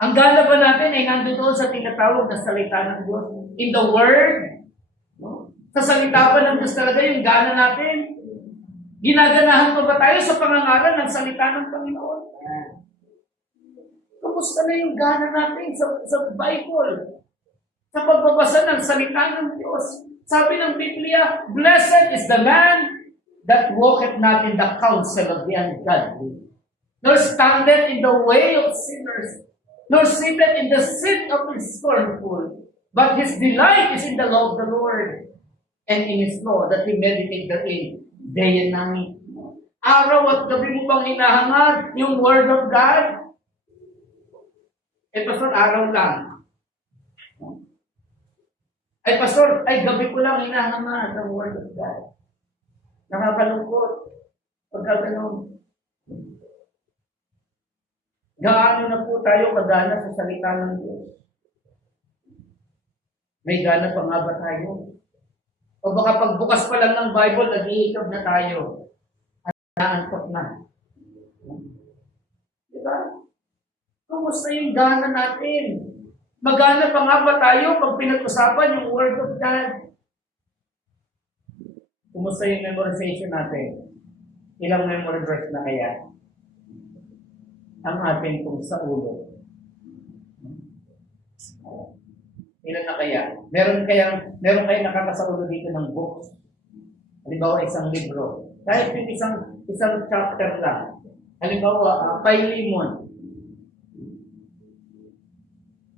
Ang gana ba natin ay nandoon sa tinatawag na salita ng Diyos? In the Word? No? Sa salita ba ng Diyos talaga yung gana natin? Ginaganahan pa ba tayo sa pangangaral ng salita ng Panginoon? Kumusta na yung gana natin sa Bible? Sa pagbabasa ng salita ng Diyos? Sabi ng Biblia, blessed is the man that walketh not in the counsel of the ungodly, nor standeth in the way of sinners, nor sitteth in the seat of the scornful, but his delight is in the law of the Lord, and in his law that he meditates therein day and night. Araw at gabi mo bang hinahangad yung word of God? Pastor, araw lang. Pastor, gabi ko lang hinahangad ang word of God. Nakakalungkot. Pagka ganun. Gaano na po tayo kagana sa salita ng Diyos? May gana pa nga ba tayo? O baka pagbukas pa lang ng Bible, nag-iikab na tayo. At naantok na. Diba? Kumusta yung gana natin? Magana pa nga ba tayo pag pinag-usapan yung Word of God? Kumusta yung memorization natin? Ilang memory verse na kaya? Ang ating kung sa ulo. Ilan na kaya? Meron kayong nakakasa ulo dito ng books. Halimbawa, isang libro. Kahit yung isang chapter lang. Halimbawa, Philemon.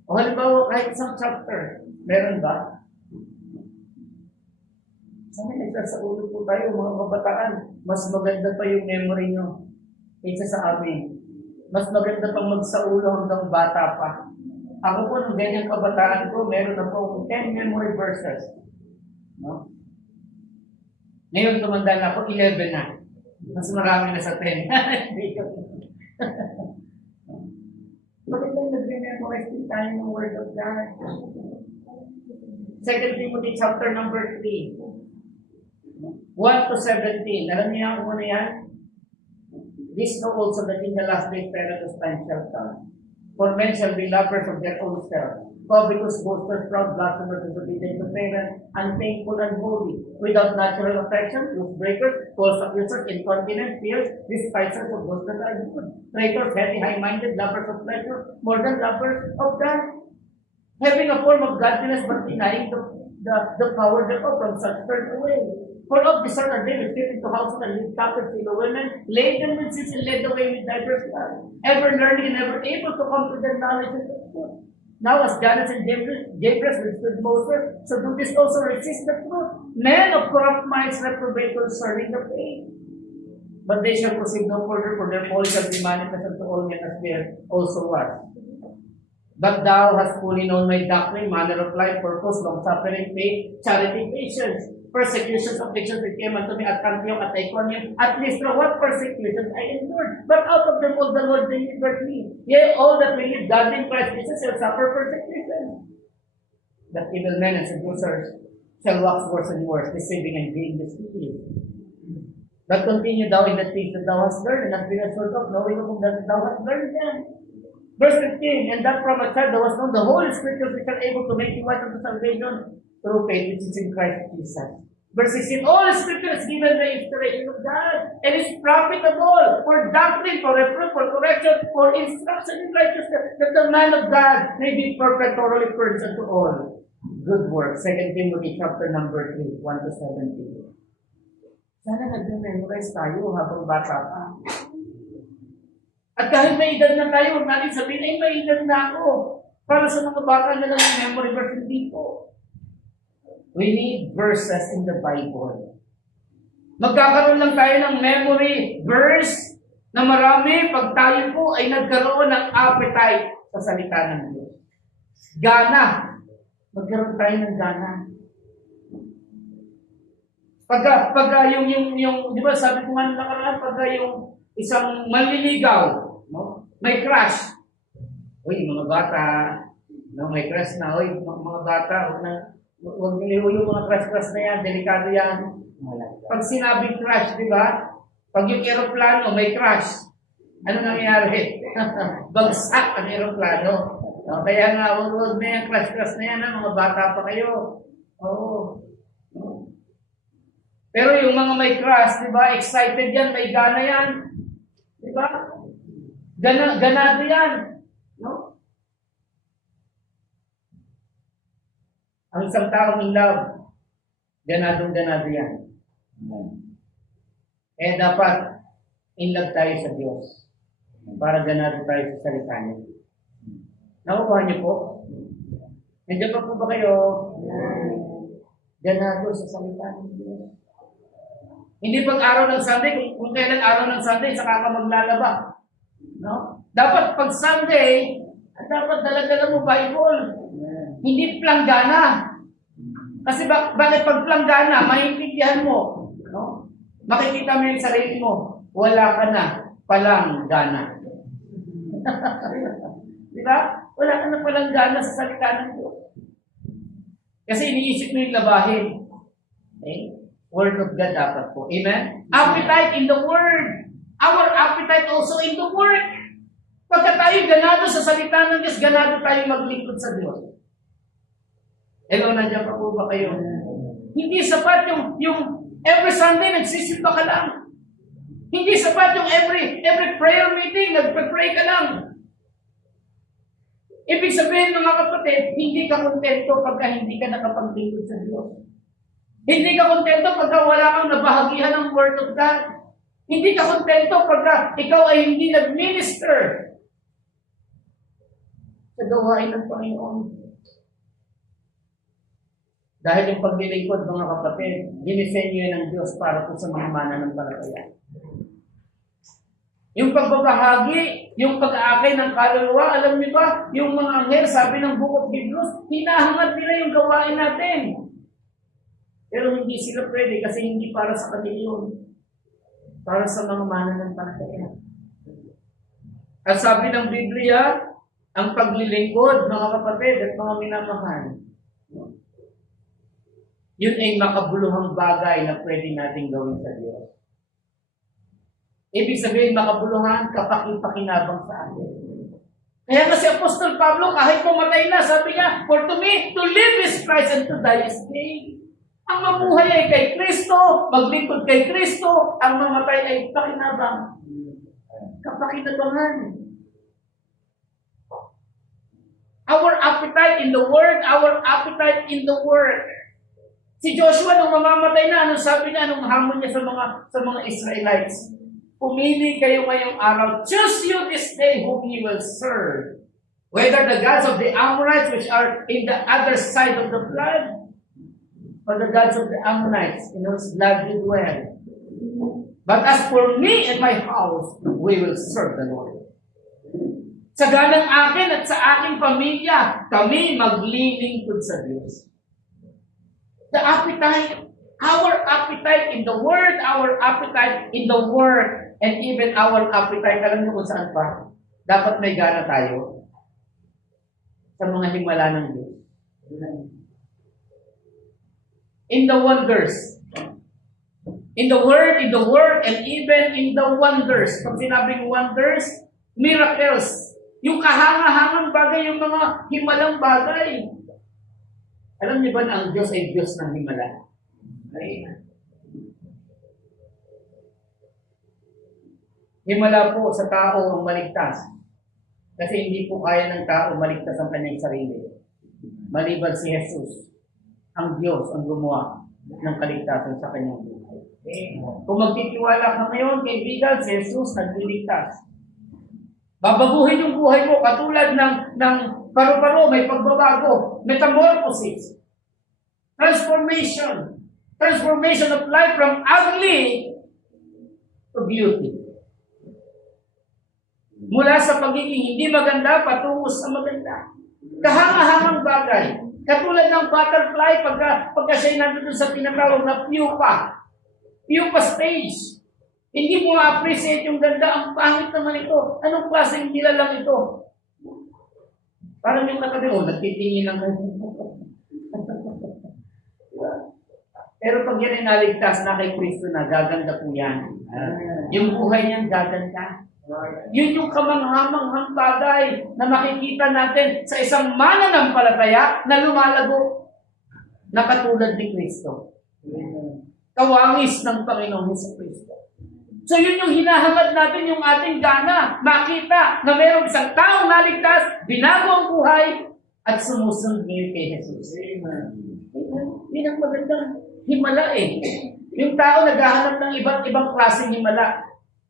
O halimbawa, kahit isang chapter, meron ba? Sana nagsasaulo po tayo, mga kabataan. Mas maganda pa yung memory nyo kaysa sa amin. Mas maganda pang magsaulo hanggang bata pa. Ako po, nung ganyang kabataan ko, meron na po 10 memory verses. No? Ngayon, tumanda na ako, 11 na. Mas marami na sa 10. Maganda yung nag-memorize din tayo ng Word of God. 2 Timothy chapter number 3. 1 to 17. Alam niyo kung ano yan? This know also that in the last days perilous times shall come. For men shall be lovers of their own self, covetous, boasters, proud, blasphemers, disobedient to parents, unthankful, unholy, without natural affection, loose breakers, false accusers, incontinent, fierce, despisers of those that are good, traitors, heavy, high-minded, lovers of pleasure, more than lovers of God, having a form of godliness but denying the power thereof. From such turn away. For of the sort are they which fit into houses and live captive to the women, laden with sins and led away with diverse gods, ever learning and ever able to come to the knowledge of the truth. Now as Jannes and Jambres withstood Moses, so do this also resist the truth. Men of corrupt minds reprobate concerning the faith. But they shall proceed no further, for their folly shall be manifested to all men as theirs also was. But thou hast fully known my doctrine, manner of life, purpose, long-suffering, faith, charity, patience, persecutions, afflictions that came unto me at Antioch, at Iconium, at Lystra, what persecutions I endured. But out of them all the Lord delivered me. Yea, all that believe God in Christ Jesus shall suffer persecution. That evil men and seducers shall wax worse and worse, deceiving and being deceived. But continue thou in the things that thou hast learned, and hast been assured of, knowing of that thou hast learned them. Verse 15, and that from a child thou hast known the Holy Scriptures which are able to make you wise unto salvation through faith which is in Christ Jesus. Verse 16, all Scripture is given by inspiration of God, and is profitable for doctrine, for reproof, for correction, for instruction in righteousness, that the man of God may be perfect, thoroughly furnished unto all good works. 2 Timothy chapter number 3, 1 to 17. Sana nag-memorize tayo habang bata pa. At kahit may edad na tayo, huwag natin sabihin, ay may edad na ako. Para sa mga bata na lang yung memory verse, hindi po. We need verses in the Bible. Magkakaroon lang tayo ng memory verse na marami pag tayo po ay nagkaroon ng appetite sa salita ng Diyos. Gana. Magkaroon tayo ng gana. Pagka yung di ba sabi ko nga nakaraan, pagka yung isang manliligaw, no? May crush. Uy, mga bata, no, may crush na. Uy, mga bata, huwag niliho yung mga crush na yan, delikado yan. Pag sinabing crush, di ba? Pag yung aeroplano, may crush. Ano nangyayari? Bagsak ang aeroplano. No, kaya nga, huwag na yung crush na yan, mga bata pa kayo. Oo. Pero yung mga may crush, di ba? Excited yan, may gana yan. Di ba? Ganado yan. No? Ang isang taong in love, ganado yan. Eh dapat in love tayo sa Diyos para ganado tayo sa salita niya. Nakukuha niyo po? Nandiyan pa po ba kayo? Ganado sa salita ng Diyos. Hindi pag araw ng Sunday, kung kailan araw ng Sunday, saka ka maglalaba. No? Dapat pag Sunday, dapat dala-dala mo Bible. Hindi planggana. Kasi bakit pag planggana, maintindihan mo. No? Makikita mo yung sarili mo. Wala ka na palang gana. Di ba? Wala ka na palang gana sa salita ng Diyos. Kasi iniisip mo yung labahin. Okay? Word of God dapat po. Amen? Appetite in the Word. Our appetite also in the work. Pagka tayo ganado sa salita ng Diyos, ganado tayo maglingkod sa Diyos. Hello, nandiyan pa po ba kayo? Hindi sapat yung every Sunday nagsisimba ka lang. Hindi sapat yung every prayer meeting, nagpe-pray ka lang. Ibig sabihin mga kapatid, hindi ka kontento pagka hindi ka nakapaglingkod sa Diyos. Hindi ka kontento pagka wala kang nabahagihan ng Word of God. Hindi ka kontento pagka ikaw ay hindi nag-minister sa gawain ng Panginoon. Dahil yung paglilingkod, mga kapatid, dinisenyo yan ng Diyos para po sa mga mananampalataya. Yung pagbabahagi, yung pag-aakay ng kaluluwa, alam niyo ba, yung mga anghel, sabi ng Book of Hebrews, hinahangad nila yung gawain natin. Pero hindi sila pwede kasi hindi para sa kanila yun. Para sa mga mananampalataya. At sabi ng Biblia, ang paglilingkod, mga kapatid at mga minamahal, yun ay makabuluhang bagay na pwede nating gawin sa Diyos. Ibig sabihin, makabuluhan, kapakipakinabang sa atin. Kaya nga si Apostol Pablo, kahit pumatay na, sabi niya, for to me, to live is Christ and to die is gain. Ang mamuhay ay kay Kristo, maglingkod kay Kristo, ang mamatay ay pakinabang. Kapakinabangan. Our appetite in the Word, our appetite in the Word. Si Joshua, nung mamamatay na, anong sabi niya, anong hamon niya sa mga Israelites? Pumili kayo ngayong araw. Choose you this day whom you will serve. Whether the gods of the Amorites which are in the other side of the flood, or the gods of the Ammonites in whose blood you dwell. But as for me and my house, we will serve the Lord. Sa ganang akin at sa aking pamilya, kami maglilingkod sa Diyos. The appetite, our appetite in the Word, our appetite in the Word, and even our appetite, alam niyo kung saan pa, dapat may gana tayo sa mga himala ng Diyos. In the wonders. In the Word, and even in the wonders. Pag sinabing wonders, miracles. Yung kahanga-hangang bagay, yung mga himalang bagay. Alam niyo ba na ang Diyos ay Diyos ng himala? Himala po sa tao ang maligtas. Kasi hindi po kaya ng tao maligtas ang kanyang sarili. Maliban si Jesus, ang Diyos ang gumawa ng kaligtasan sa kanyang buhay. Kung magtitiwala ka ngayon, kaibigan, si Jesus nagliligtas. Babaguhin yung buhay mo katulad ng paru-paro, may pagbabago, metamorphosis, transformation of life from ugly to beauty. Mula sa pagiging hindi maganda, patungo sa maganda. Kahanga-hangang bagay. Katulad ng butterfly, pagka siya'y nandun sa tinatawag na pupa stage. Hindi mo ma-appreciate yung ganda. Ang pangit naman ito. Anong klaseng nilalang ito? Parang yung nakadeo, nagtitingin ng Pero pag yan ay naligtas na kay Kristo na, gaganda po yan. Yung buhay niyan gaganda. Yun yung kamanghamanghang bagay na makikita natin sa isang mananampalataya na lumalago na katulad ni Kristo. Kawangis ng Panginoong Jesucristo. So yun yung hinahangad natin, yung ating gana, makita na mayroong isang taong naligtas, binago ang buhay, at sumusunod ngayon kay Jesus. Yun ang magandang himala eh. Yung tao naghahanap ng iba't ibang klaseng himala.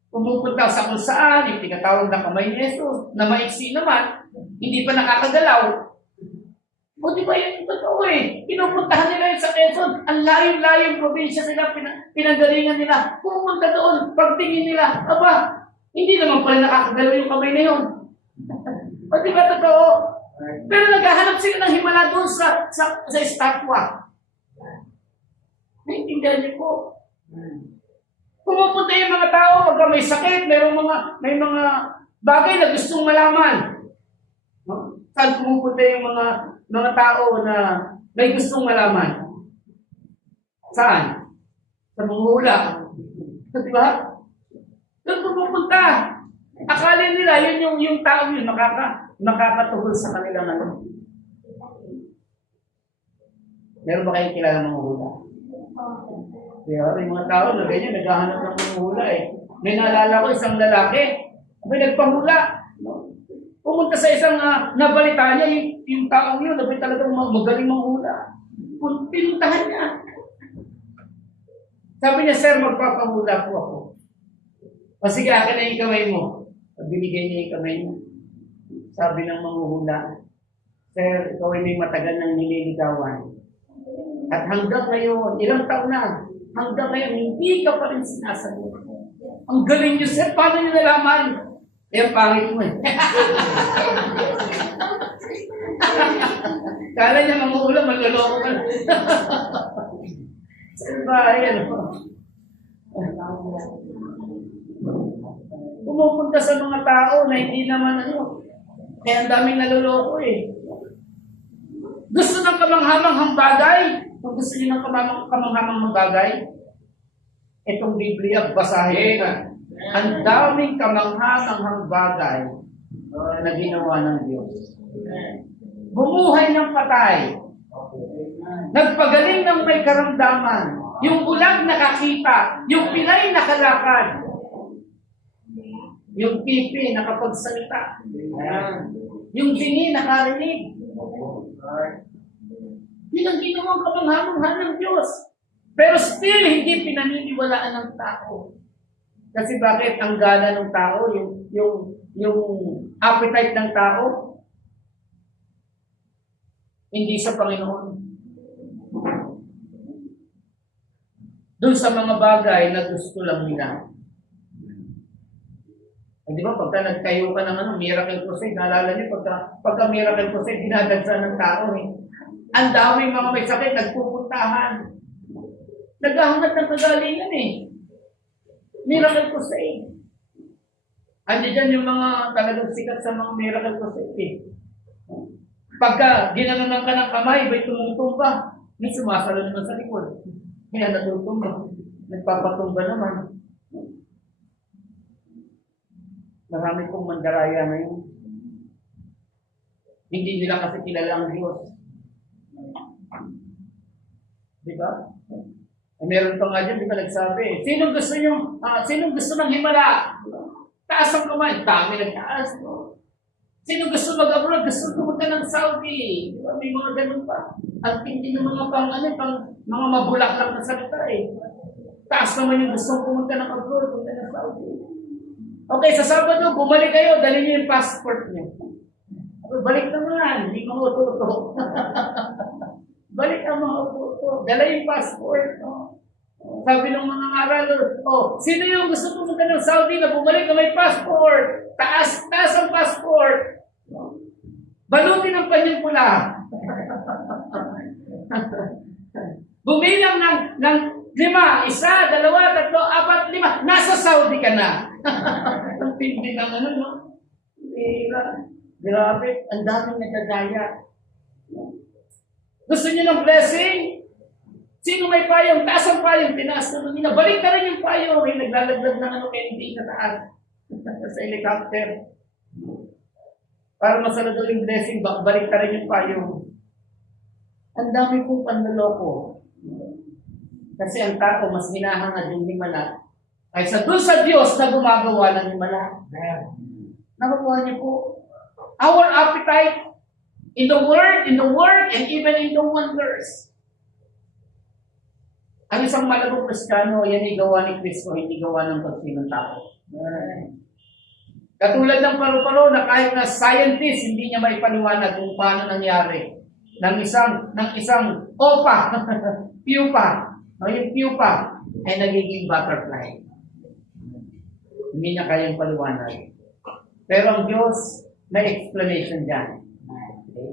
Pumupunta sa kung saan, yung tinatawag na kamay ni Jesus, na maiksi naman, hindi pa nakakagalaw. O di ba yun totoo eh? Pinupuntahan nila yun sa Quezon. Ang layo-layong probinsya nila, pinanggalingan nila. Pupunta doon, pagtingin nila, aba, hindi naman pala nakakagalaw yung kamay na yun. O di ba totoo? Pero naghahanap sila ng himala doon sa estatwa. Naintindihan niyo po. Pumupunta yung mga tao pagka may sakit, may mga bagay na gustong malaman. No? Saan pumupunta yung mga tao na may gustong malaman? Saan? Sa manghula. Di ba? Doon pumupunta. Akala nila yun yung tao yun makakatuhol sa kanilang ano. Meron ba kayong kilala manghula? Kaya yung mga tao na ganyan, naghahanap ng panghula eh. May naalala ko isang lalaki, may nagpahula. Pumunta sa isang nabalita niya, yung taong yun, nabay talagang magaling manghula. Pinuntahan niya. Sabi niya, sir, magpapahula po ako. O sige, akin na yung kamay mo. Binigay niya yung kamay niya. Sabi ng manghuhula, Sir, ikaw ay may matagal nang nililigawan. At hanggang ngayon, ilang taon na, hanggang ngayon, hindi ka pa rin sinasagot. Ang galing niyo, Sir, paano niyo nalaman? Eh, ang pangit mo eh. Kala niya manghuhula, magloloko ka. Sir ba, ayan o. Pumupunta sa mga tao na hindi naman ano, kaya ang daming naloloko eh. Gusto ng kamanghamanghang bagay? Kung gusto niyo ng kamanghamanghang bagay, itong Biblia, basahin na. Ang daming kamanghamanghang bagay na ginawa ng Diyos. Bumuhay ng patay. Nagpagaling ng may karamdaman. Yung bulag nakakita. Yung pilay nakalakad. Yung pipi nakapagsalita. Yung dini nakarinig. Yun ang ginawang kamanghamanghang ng Diyos. Pero still, hindi pinaniniwalaan ng tao. Kasi bakit? Ang gana ng tao, yung appetite ng tao, hindi sa Panginoon. Doon sa mga bagay na gusto lang nila. Eh, di ba, pagka nagtayo ka ng Miracle Crusade, naalala niyo, pagka Miracle Crusade, dinadagsa ng tao eh. Ang daming mga may sakit, nagpupuntahan. Naghahangat ng kagalingan eh. Miracle Crusade. Andiyan dyan yung mga talagang sikat sa mga Miracle Crusade eh. Pagka ginanunan ka ng kamay, may tumutumba. May sumasalo naman sa likod. Kaya natutumba. Nagpapatumba naman. Marami pong mandaraya ngayon. Hindi nila kasi kilala ang Diyos. Diba? Meron pa nga dyan, di ba nagsabi, sinong gusto ng himala? Taas ang kamay, dami nagtaas. No? Sinong gusto mag-abroad? Gusto pumunta ng Saudi. Diba? May mga ganun pa. Ang tindi ng mga mga mabulak lang na salita eh. Taas naman yung gusto pumunta ng abroad, pumunta ng Saudi. Okay, sa Sabado, bumalik kayo, dali niyo yung passport niyo. Balik naman, hindi mo ututo. Balik ang mga ututo. Dala yung passport. No? Sabi ng mga aral, sino yung gusto pumunta ng Saudi na bumalik na may passport? Taas ang passport. Balutin ang panyang pula. Bumilang ng 5, 1, 2, 3, 4, 5. Nasa Saudi ka na. Ang tindi ng no? Grabe, ang daming nagdadaya. Gusto niyo ng blessing? Sino may payong? Taas ang payong, tinaas naman nila. Balik na rin yung payong. May naglalaglag ng kaya hindi sa taas. Sa helicopter. Para masalado yung blessing, balik na rin yung payong. Ang dami pong panloloko. Kasi ang tao, mas hinahangad yung himala. Kaysa doon sa Diyos na gumagawa ng himala. Nakukuha niyo po. Our appetite in the Word, and even in the wonders. Ang isang malabong Kristiyano, yan ay gawa ni Kristo, hindi gawa ng pagsinong tao. Katulad ng paru-paro na kahit na scientist, hindi niya maipaliwanag kung paano nangyari. Ng isang opa, pupa, yung pupa ay nagiging butterfly. Hindi niya kayang paliwanag. Pero ang Diyos, may explanation dyan. Okay?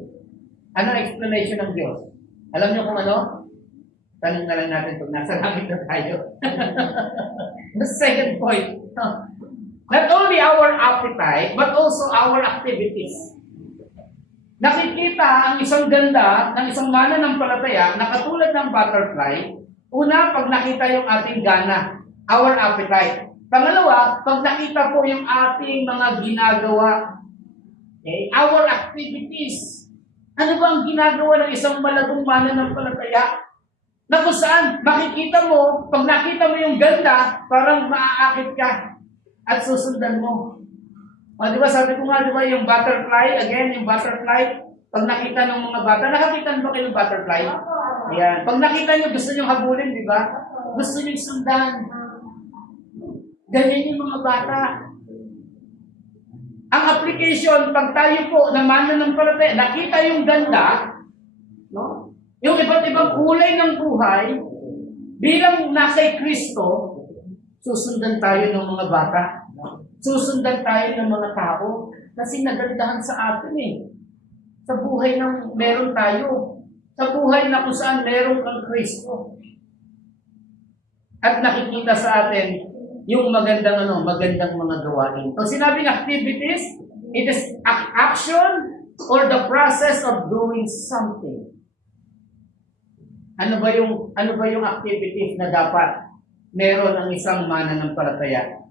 Ano ang explanation ng Diyos? Alam niyo kung ano? Tanong na lang natin pag nasa langit na tayo. The second point. Not only our appetite, but also our activities. Nakikita ang isang ganda ng isang mana ng palataya na katulad ng butterfly. Una, pag nakita yung ating gana, our appetite. Pangalawa, pag nakita po yung ating mga ginagawa, okay, our activities. Ano ba ang ginagawa ng isang malagong mana ng palataya? Na kung saan, makikita mo, pag nakita mo yung ganda, parang maaakit ka at susundan mo. O, di ba, sabi ko nga, di ba, yung butterfly, again, yung butterfly, pag nakita ng mga bata, nakakita ba kayo ng butterfly? Ayan. Pag nakita nyo, gusto nyo habulin, di ba? Gusto nyo sundan. Ganyan yung mga bata. Ang application, pag tayo po na mananampalataya, nakita yung ganda, no? Yung iba't ibang kulay ng buhay, bilang nasa Kristo, susundan tayo ng mga bata. Susundan tayo ng mga tao. Kasi nagandahan sa atin eh. Sa buhay ng meron tayo. Sa buhay na kung saan meron kang Kristo. At nakikita sa atin yung magandang mga gawain. So sinabing activities, it is action or the process of doing something. Ano ba yung activities na dapat meron ang isang mananampalataya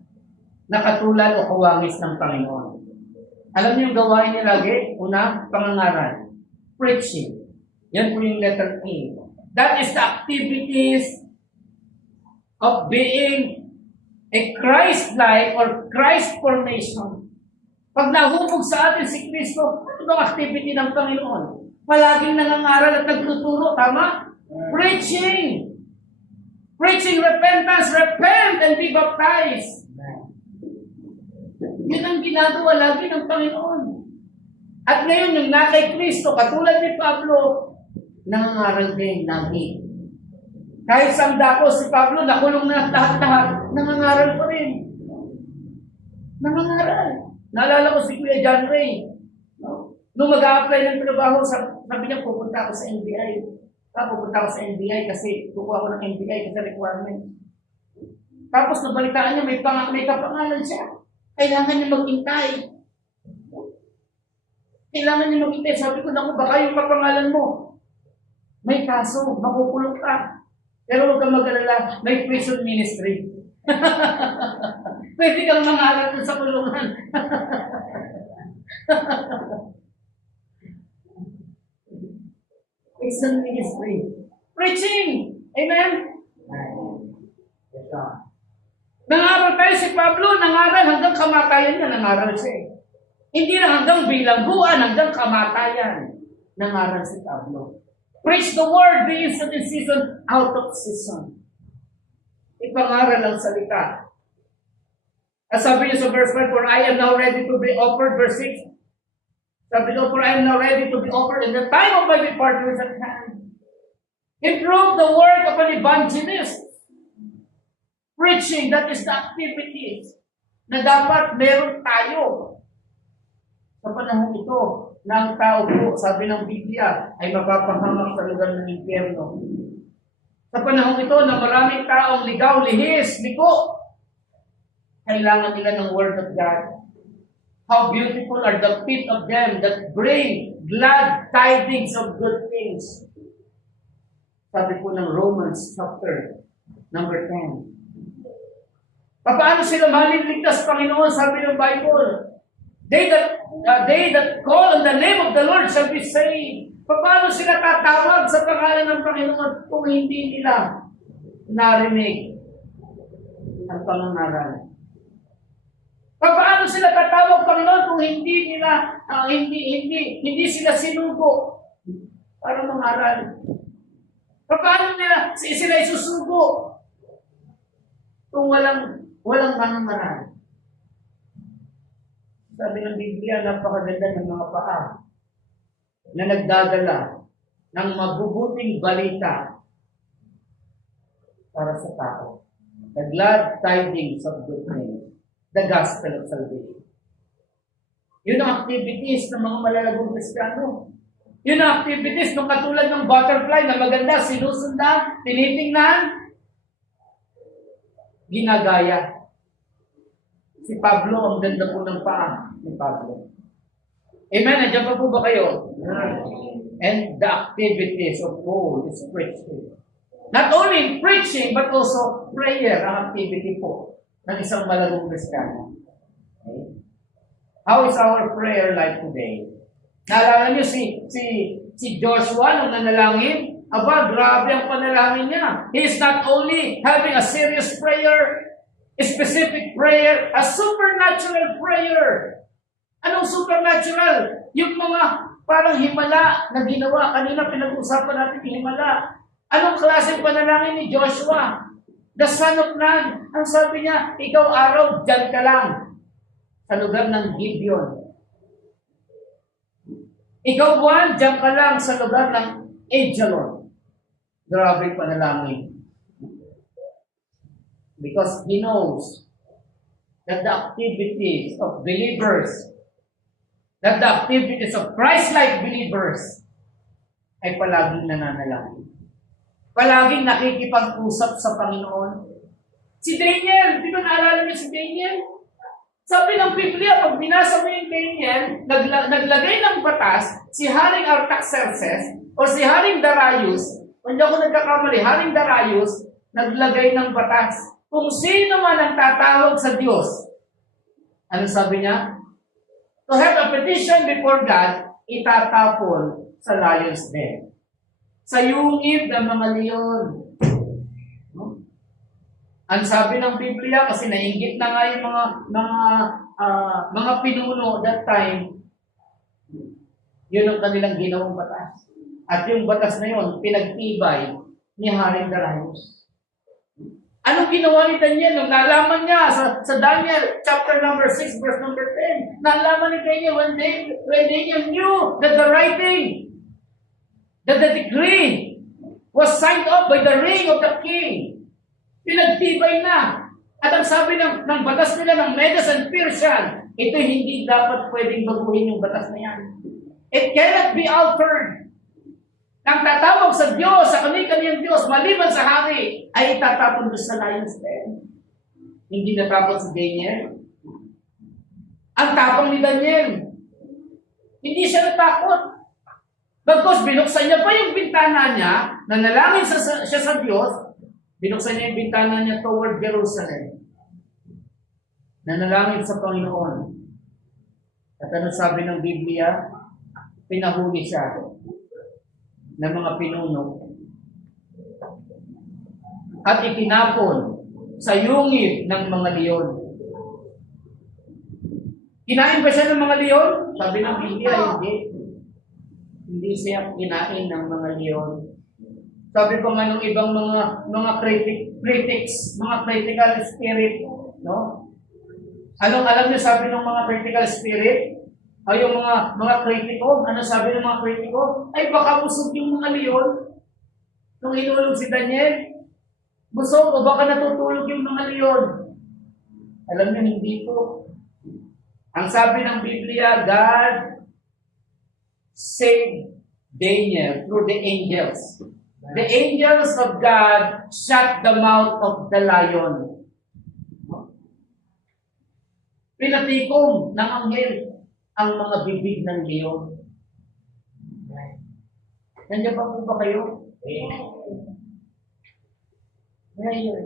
na katulad o kawangis ng Panginoon? Alam niyo yung gawain niya lagi? Una, pangangaral. Preaching. Yan po yung letter A. That is the activities of being a Christ-like or Christ formation. Pag nahubog sa atin si Kristo, ano bang activity ng Panginoon? Palaging nangangaral at nagtuturo, tama? Preaching! Preaching repentance, repent and be baptized. Yun ang ginagawa lagi ng Panginoon. At ngayon, yung na kay Kristo, katulad ni Pablo, nangangaral din lagi. Kahit sa dako si Pablo, nakulong na lahat-lahat, nangangaral pa rin. Nangangaral. Naalala ko si Kuya John Ray. No? Nung mag-a-apply ng trabaho, sabi niya, pupunta ako sa NBI. Pupunta ako sa NBI kasi kukuha ako ng NBI kasi requirement. Tapos nabalitaan niya, may kapangalan siya. Kailangan niya maghintay. Kailangan niya maghintay. Sabi ko, naku, baka yung kapangalan mo, may kaso, makukulong ka. Pero huwag kang mag-alala, may prison ministry. Pwede kang mangaral dun sa kulungan. Prison ministry. Preaching! Amen? Nangaral tayo si Pablo, nangaral hanggang kamatayan niya, nangaral siya. Hindi na hanggang bilangguan, hanggang kamatayan. Nangaral si Pablo. Preach the word, be instant in season, out of season. Ipangaral ang salita. At sabi niyo sa verse 5, for I am now ready to be offered, verse 6. Sabi niyo, for I am now ready to be offered, and the time of my departure is at hand. Improve the work of an evangelist. Preaching, that is the activities na dapat meron tayo. Sa panahon ito, na ang tao po, sabi ng Biblia, ay mapapahamak sa lugar ng impyerno. Sa panahon ito na maraming taong ligaw, lihis, liko, kailangan nila ng Word of God. How beautiful are the feet of them that bring glad tidings of good things. Sabi po ng Romans chapter number 10. Paano sila maliligtas, Panginoon? Sabi ng Bible, They that call on the name of the Lord shall be saved. Paano sila tatawag sa pangalan ng Panginoon kung hindi nila narinig ang pangangaral? Paano sila tatawag, Panginoon, kung hindi nila hindi sila sinugo para mangaral? Paano nila sila isusugo kung walang mangangaral? Sabi ng Biblia, napakaganda ng mga paa na nagdadala ng mabubuting balita para sa tao. The glad tidings of good news. The gospel of salvation. Yun ang activities ng mga malalagong Kristiyano. Yun ang activities ng katulad ng butterfly na maganda, sinusundan, tinitingnan, ginagaya. Si Pablo, ang ganda po ng paa ni Pablo. Amen? Nandiyan pa po ba kayo? And the activities of Paul is preaching. Not only preaching, but also prayer, ang activity po ng isang malagong Kristiyano. Okay? How is our prayer life today? Naalala niyo si Joshua nung nanalangin? Aba, grabe ang panalangin niya. He is not only having a serious prayer, a specific prayer, a supernatural prayer. Anong supernatural? Yung mga parang himala na ginawa. Kanina pinag-usapan natin yung himala. Anong klaseng panalangin ni Joshua? The son of man. Ang sabi niya, ikaw araw, dyan ka lang. sa lugar ng Gibeon. Ikaw, Juan, diyan ka lang sa lugar ng Ajalon. Grabe panalangin. Because he knows that the activities of believers, that the activities of Christ-like believers ay palaging nananalangin. Palaging nakikipag-usap sa Panginoon. Si Daniel, di ba naalala niyo si Daniel? Sabi ng Biblia, pag binasa mo yung Daniel, naglagay ng batas si Haring Artaxerxes o si Haring Darius, kung hindi ako nagkakamali, Haring Darius, naglagay ng batas. Kung sino man ang tatawag sa Diyos, ano sabi niya? To have a petition before God, itatapon sa lion's den. Sa yungib ng mga leon. Ang sabi ng Biblia, kasi nainggit na nga yung mga pinuno that time, yun ang kanilang ginawang batas. At yung batas na yun, pinagtibay ni Haring Darius. Anong ginawa ni Daniel? Nung nalaman niya sa Daniel chapter number 6, verse number 10, nalaman ni Daniel when Daniel knew that the writing, that the decree was signed off by the ring of the king. Pinagtibay na. At ang sabi ng batas nila ng Medes and Persian, ito hindi dapat pwedeng baguhin yung batas na yan. It cannot be altered. Nang tatawag sa Diyos, sa kani-kaniyang Diyos, maliban sa hari, ay itatapon doon sa lion's den. Hindi natapon si Daniel. Ang tapang ni Daniel. Hindi siya natakot. Bagkus, binuksan niya pa yung bintana niya, nanalangin siya sa Diyos, binuksan niya yung bintana niya toward Jerusalem. Nanalangin sa Panginoon. At ano sabi ng Biblia? Pinahuli siya ng mga pinuno. At itinapon sa yungib ng mga leon. Kinain ba siya ng mga leon? Sabi ng Biblia, hindi. Hindi siya kinain ng mga leon. Sabi pa nga ng ibang mga critics, mga critical spirit, no? Anong alam niyo sabi ng mga critical spirit? Ay yung mga kritiko, ano sabi ng mga kritiko? Ay baka busog yung mga leon. Nung inulog si Daniel, busog o baka natutulog yung mga leon. Alam niyo, hindi po. Ang sabi ng Biblia, God saved Daniel through the angels. The angels of God shut the mouth of the lion. Pinatikom ng anghel ang mga bibig ng leon. Nandiyan pa po ba kayo? Ngayon,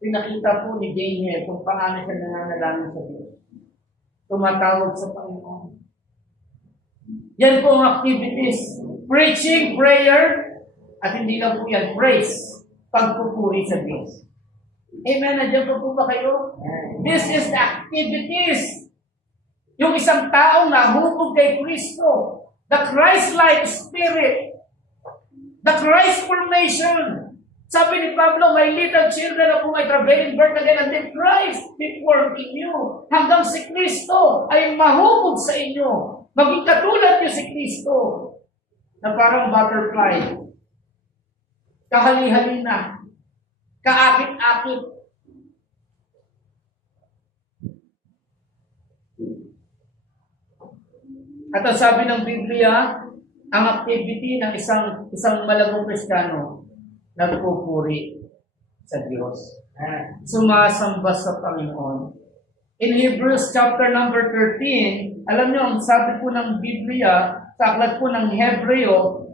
pinakita po ni Daniel kung paano siya nananalangin sa Diyos. Tumatawag sa Panginoon. Yan po ang activities. Preaching, prayer, at hindi lang po yan, praise, pagpupuri sa Diyos. Amen? Nandiyan po ba kayo? This is the activities. Yung isang taong nahubog kay Kristo, the Christ-like spirit, the Christ formation. Sabi ni Pablo, my little children of whom I travail in birth again until Christ be formed in you. Hanggang si Kristo ay mahubog sa inyo. Maging katulad niyo si Kristo na parang butterfly. Kahali-hali na. Kaakit-akit. At ang sabi ng Biblia, ang activity ng isang malabong Kristiyano, nagpupuri sa Diyos. Sumasamba sa Panginoon. In Hebrews chapter number 13, alam niyo, ang sabi po ng Biblia, sa aklat po ng Hebreo,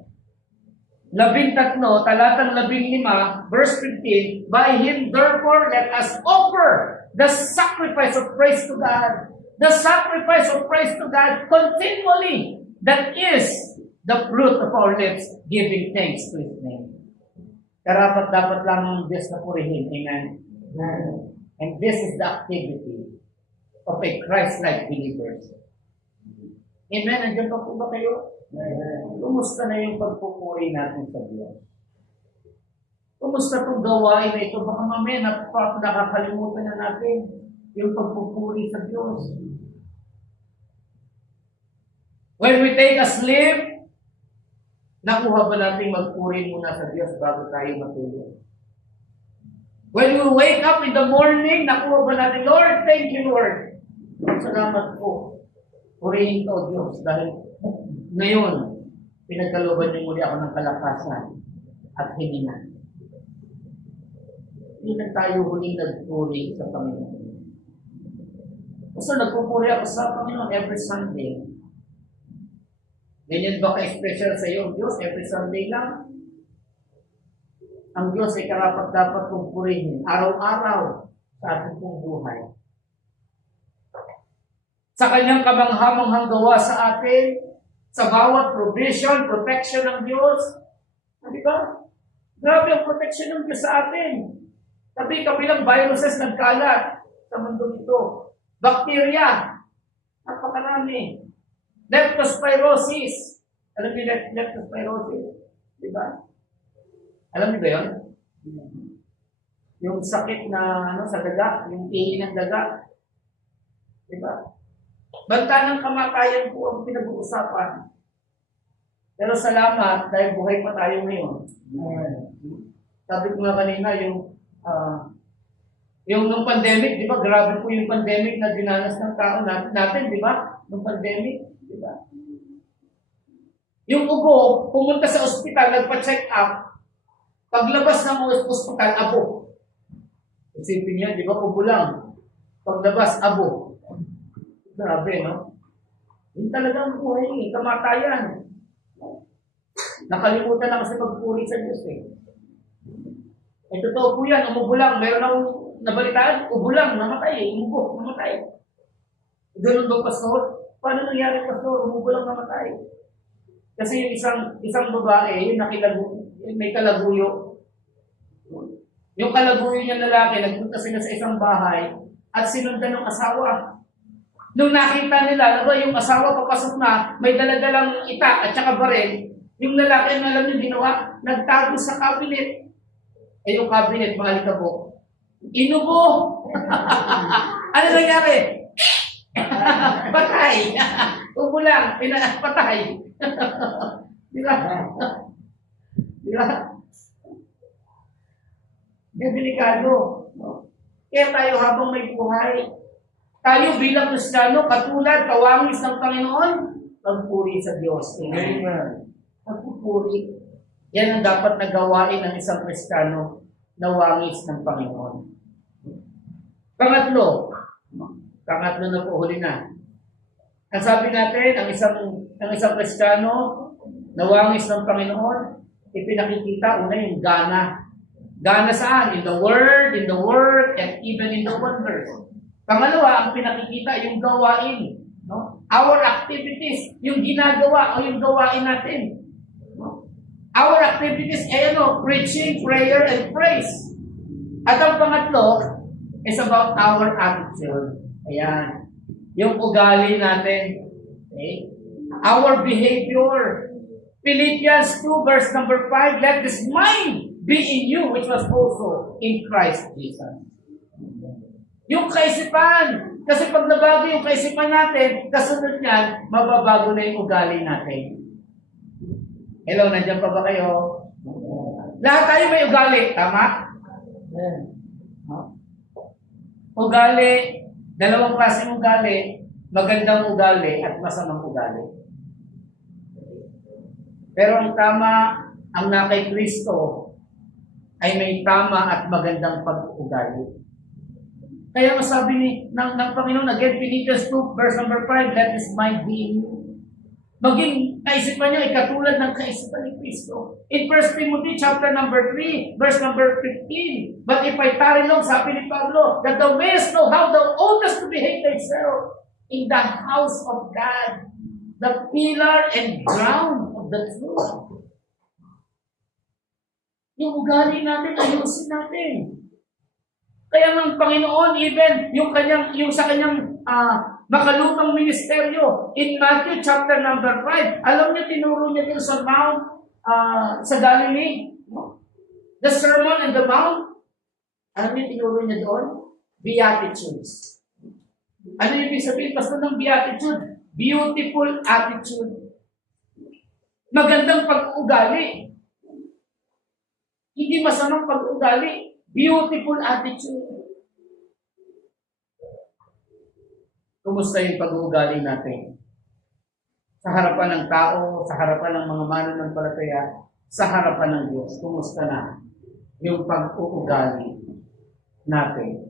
13, talatang 15, verse 15, by Him therefore let us offer the sacrifice of praise to God. The sacrifice of praise to God continually. That is the fruit of our lips, giving thanks to His name. Karapat-dapat lang ang Diyos na purihin. Amen? And this is the activity of a Christ-like believers. Amen? Nandiyan pa po ba kayo? Kumusta na yung pagpupuri natin sa Diyos? Kumusta itong gawain na ito? Baka mamaya nakakalimutan na natin. yung pagpupuri sa Diyos. When we take a sleep, nakuha ba natin magpuri muna sa Diyos bago tayo matulog? When we wake up in the morning, nakuha ba natin, Lord, thank you, Lord. Salamat po. Purihin ka, O Diyos, dahil ngayon, pinagkalooban niyo muli ako ng kalakasan at hininga. Hindi na tayo huling nagpuri sa Panginoon. So, nagpupuri ako sa Panginoon every Sunday. Ganyan ba ka-special sa iyo, Diyos? Every Sunday lang? Ang Diyos ay karapat-dapat kong purihin araw-araw sa ating pong buhay. Sa kanyang kamanghamanghang gawa sa atin, sa bawat provision, protection ng Diyos. Di ba? Grabe ang protection ng Diyos sa atin. Sabi, kabilang viruses nagkalat sa mundo ito. Bacteria. Napakarami. Leptospirosis. Alam niyo leptospirosis? Di ba? Alam niyo ba yun? Yung sakit na sa daga, yung ihi ng daga. Di ba? Banta ng kamatayan po ang pinag-uusapan. Pero salamat dahil buhay pa tayo ngayon. Sabi ko nga kanina, yung nung pandemic, di ba? Grabe po yung pandemic na dinanas ng tao natin, di ba? Nung pandemic, di ba? Yung ubo, pumunta sa ospital, nagpa-check up. Paglabas ng ospital, abo. Isipin niya, di ba? Ubo lang. Paglabas, abo. Grabe, no? Yung talagang buhay, kamatayan. Nakalimutan na kasi magpuri sa Diyos, eh. Eh, totoo po yan, umubo lang. Meron akong nabalitaan, ubo lang, namatay, umubo, namatay. Ganun ba, Pastor? Paano nangyari, Pastor? Umubo lang, namatay. Kasi yung isang babae, yung may kalaguyo. Yung kalaguyo niya lalaki, nagpunta sila sa isang bahay at sinundan ng asawa. Nung nakita nila, yung asawa papasok na, may daladalang ita at saka baril, yung lalaki na alam yung ginawa, nagtago sa cabinet. Eh yung cabinet, mga likabok, inubo! Ano nangyari? Patay! Ubo lang, patay. Di ba? Di ba? Delikado. Kaya tayo habang may buhay, tayo bilang Kristiyano, katulad, kawangis ng Panginoon, magpuri sa Diyos. Amen. Magpupuri. Yan ang dapat na gawain ng isang Kristiyano na wangis ng Panginoon. Pangatlo na po, huli na. Ang sabi natin, ang isang Kristiyano na wangis ng Panginoon, ipinakikita una yung gana. Gana saan? In the Word, in the work, and even in the wonders. Pangalawa, ang pinakikita yung gawain. No? Our activities, yung ginagawa o yung gawain natin. No? Our activities ay preaching, prayer, and praise. At ang pangatlo is about our attitude. Ayan. Yung ugali natin. Okay? Our behavior. Philippians 2 verse number 5, let this mind be in you which was also in Christ Jesus. Yung kaisipan. Kasi pag nabago yung kaisipan natin, kasunod niyan, mababago na yung ugali natin. Hello, nandiyan pa ba kayo? Lahat tayo may ugali. Tama? Ugali, dalawang klaseng ugali, magandang ugali at masamang ugali. Pero ang tama, ang nakay Kristo, ay may tama at magandang pag-ugali. Kaya masabi ng Panginoon, again, Philippians 2, verse number 5, let this mind be in you. Maging kaisipan nyo ay katulad ng kaisipan ni Kristo. In 1 Timothy chapter number 3, verse number 15, but if I tarry long, sabi ni Pablo, that thou mayest know how thou oughtest to behave thyself in the house of God, the pillar and ground of the truth. Yung ugali natin, ayusin natin. Kaya ng Panginoon, even yung sa kanyang makalupang ministeryo, in Matthew chapter number 5, alam niyo, tinuro niya din sa Mount, sa Galilee, the Sermon on the Mount, alam niyo, tinuro niya doon, Beatitudes. Ano yung ibig sabihin, Pastor, ng beatitude? Beautiful attitude. Magandang pag-uugali. Hindi masamang pag-uugali. Beautiful attitude. Kumusta yung pag-uugali natin? Sa harapan ng tao, sa harapan ng mga mananampalataya, sa harapan ng Diyos, kumusta na yung pag-uugali natin?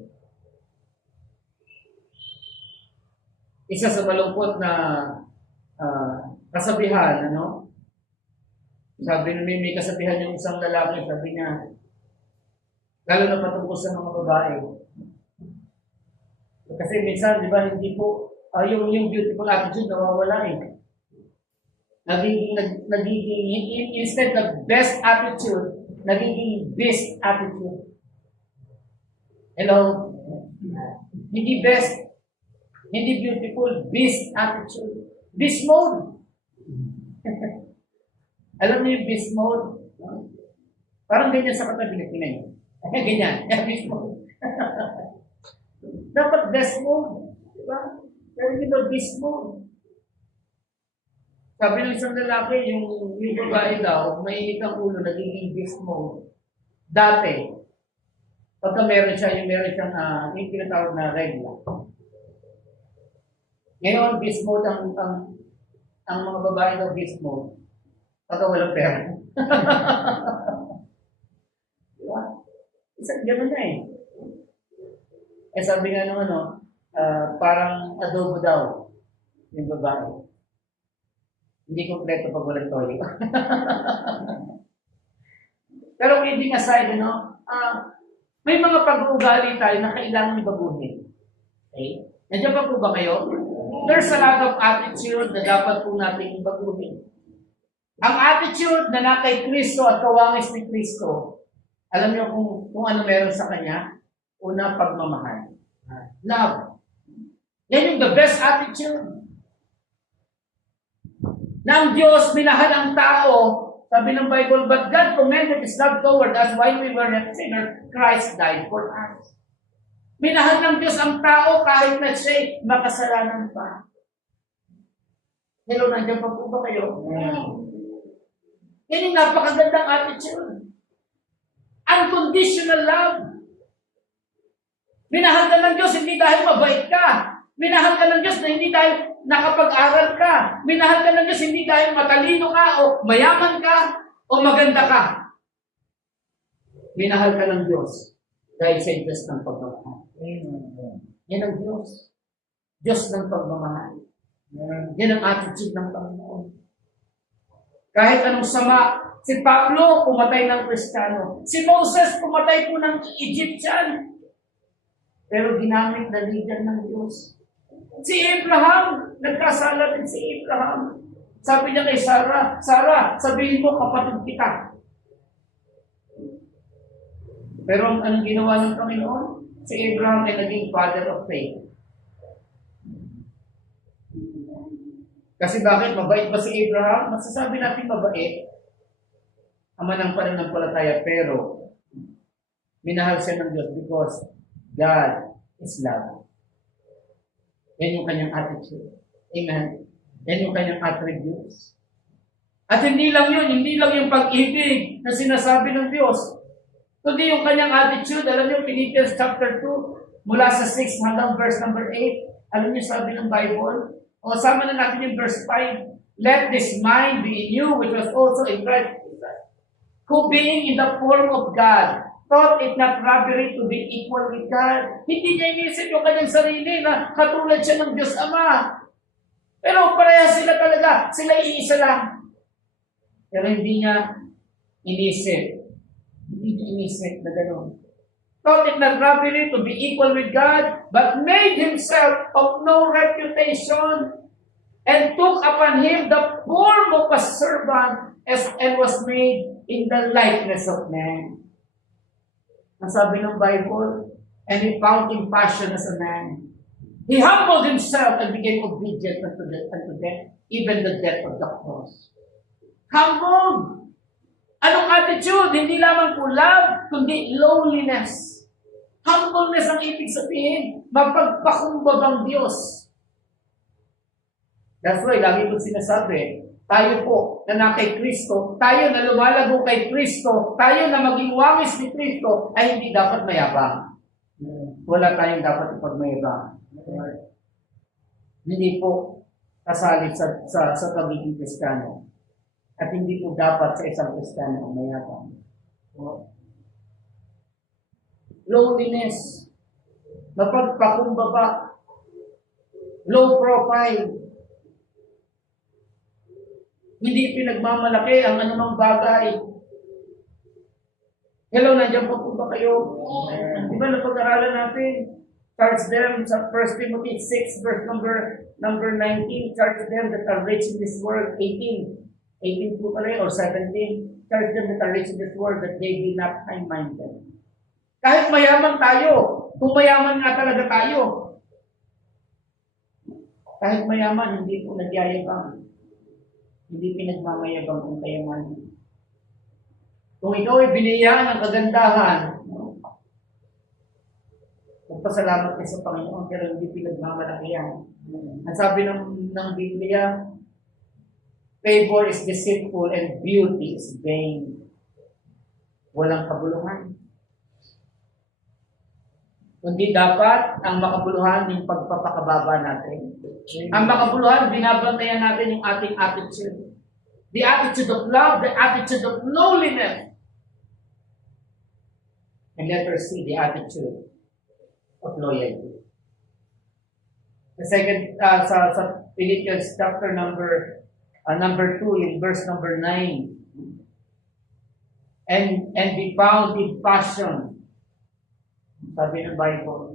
Isa sa malungkot na kasabihan, ano? Sabi na may kasabihan yung isang lalaki, sabi niya, lalo na patungkol sa mga babae. Kasi minsan, di ba, hindi po, yung beautiful attitude nawawala eh. Nagiging, instead of best attitude, nagiging best attitude. Hello? Hindi best, hindi beautiful, best attitude. Beast mode. Alam niyo yung beast mode? Parang ganyan sa katabi na tingnan. Ganyan, beast mode. Dapat best mode. Diba? Pero hindi ba beast mode? Sabi ng isang lalaki, yung babae daw, mainit ang ulo, nagiging beast mode. Dati, pagka meron siyang yung tinatawag na regla. Ngayon, beast mode ang mga babae daw beast mode. Pagka walang pera. Diba? Isang gano'n na eh. Eh sabi nga naman, parang adobo daw yung babae. Hindi kompleto pag walang toyo. Pero kidding aside, may mga pag-uugali tayo na kailangan ibaguhin. Okay? Nandiyan pa po ba kayo? There's a lot of attitude na dapat po natin ibaguhin. Ang attitude na na kay Kristo at kawangis ni Kristo, alam niyo kung ano meron sa Kanya? Una, pagmamahal. Love. Yan yung the best attitude. Na ang Diyos minahal ang tao, sabi ng Bible, but God commended His love toward us while we were yet sinners, Christ died for us. Minahal ng Diyos ang tao kahit na siya'y makasalanan pa. Hello, nandiyan pa po ba kayo? Yan yung napakagandang attitude. Unconditional love. Minahal ka ng Diyos hindi dahil mabait ka. Minahal ka ng Diyos na hindi dahil nakapag-aral ka. Minahal ka ng Diyos hindi dahil matalino ka o mayaman ka o maganda ka. Minahal ka ng Diyos dahil sa Diyos ng pagmamahal. Yan ang Diyos. Diyos ng pagmamahal. Yan ang attitude ng Panginoon. Kahit anong sama, si Pablo pumatay ng Kristiyano. Si Moses pumatay po ng Egyptian. Pero ginamit na leader ng Diyos. Si Abraham, nagkasala din si Abraham. Sabi niya kay Sarah, Sarah, sabihin mo kapatid kita. Pero anong ginawa ng Panginoon? Si Abraham ay naging father of faith. Kasi bakit? Mabait ba si Abraham? Masasabi natin mabait. Ama ng pananampalataya, pero minahal siya ng Diyos because God is love. Yan yung kanyang attitude. Amen. Yan yung kanyang attributes. At hindi lang yung pag-ibig na sinasabi ng Diyos. Kundi yung kanyang attitude, alam niyo, Philippians chapter 2, mula sa 6 hanggang verse number 8, alam niyo sabi ng Bible, o sama na natin yung verse 5, let this mind be in you, which was also in Christ Jesus, who being in the form of God, thought it not robbery to be equal with God. Hindi niya inisip yung kanyang sarili na katulad siya ng Diyos Ama. Pero pareha sila talaga, sila iisa lang. Pero hindi niya inisip na gano'n. Thought it not robbery to be equal with God, but made himself of no reputation, and took upon him the form of a servant, and was made in the likeness of man. Ang sabi ng Bible, and he found compassion as a man. He humbled himself and became obedient unto death, even the death of the cross. Humbled! Anong attitude? Hindi lamang po love, kundi lowliness. Humble Humbleness ang ibig sabihin, mapagpakumbabang Diyos. That's why, lagi ko sinasabi, tayo po na kay Kristo, tayo na lumalago kay Kristo, tayo na maging wangis ni Kristo, ay hindi dapat mayabang. Wala tayong dapat ipagmayabang. Hindi po kasalit sa pagiging Kristiyano. At hindi po dapat sa isang Kristiyano ang mayabang. Loneliness, mapagpakumbaba, low profile, hindi pinagmamalaki ang anumang bagay. Hello, nandiyan po ba kayo? Di ba napag-aralan natin? Charge them sa 1 Timothy 6 verse number 19. Charge them that are rich in this world. 18 po pala or 17. Charge them that are rich in this world that they be not high-minded. Kahit mayaman tayo, kung mayaman nga talaga tayo, kahit mayaman, hindi po nagyayabang. Hindi pinagmamayabang kung kayaman. Kung ikaw ay biniyaan ng kagandahan, magpasalamat ka sa Panginoon, pero hindi pinagmamalaki yan. Ang sabi ng Biblia, favor is deceitful and beauty is vain. Walang kabuluhan. Kundi dapat ang makabuluhan yung pagpapakababa natin. Ang makabuluhan, binabantayan natin yung ating attitude. The attitude of love, the attitude of lowliness. And let us see the attitude of loyalty. The second, sa Philippians chapter number 2, in verse number 9. And be found in passion. Sabi ng Bible.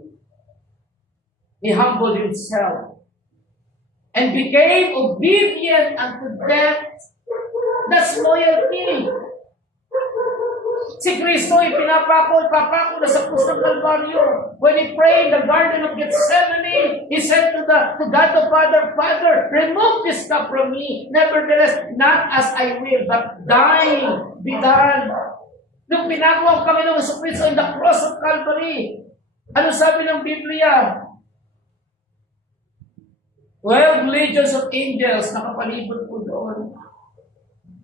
He humbled himself and became obedient unto death. That's loyalty. Si Kristo ay papako na sa krus ng Kalbaryo. When he prayed in the Garden of Gethsemane, he said to God the Father, Father, remove this cup from me. Nevertheless, not as I will, but thine be done. Nung pinako ang Panginoong Kristo in the cross of Calvary, ano sabi ng Biblia? 12 legions of angels nakapalibot po doon.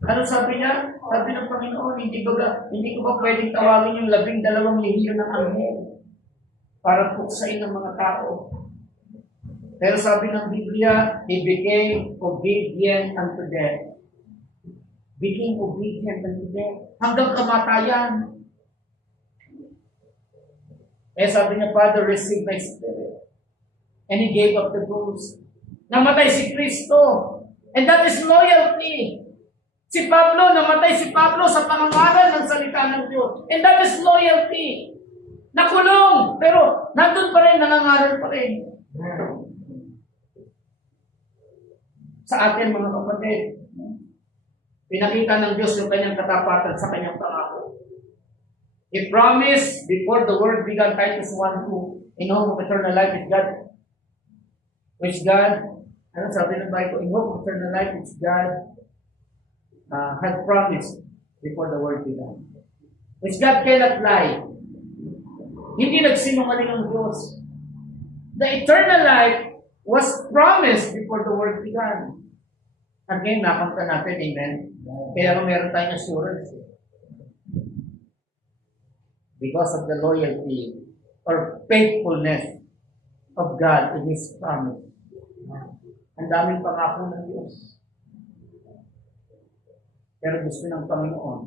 Ano sabi niya? Sabi ng Panginoon, hindi ko ba pwedeng tawagin yung 12 lehiyon ng anghel para puksain ng mga tao? Pero sabi ng Biblia, he became obedient unto death. Became obedient unto death. Hanggang kamatayan. Eh sabi niya, Father, receive my spirit. And he gave up the ghost. Namatay si Kristo. And that is loyalty. Si Pablo, namatay si Pablo sa pangangaral ng salita ng Diyos. And that is loyalty. Nakulong, pero nandun pa rin, nangangaral pa rin. Sa atin, mga kapatid, pinakita ng Diyos yung kanyang katapatan sa kanyang pangako. He promised before the world began, Titus 1:2, in hope of eternal life is God. Which God, ano sabi ng Bible? In hope of eternal life which God had promised before the world began. Which God cannot lie. Hindi nagsinungaling ang Diyos. The eternal life was promised before the world began. Again, nakamta natin, amen? Kaya meron tayong assurance. Because of the loyalty or faithfulness of God in His promise. Ang daming pangako ng Diyos. Pero gusto ng Panginoon.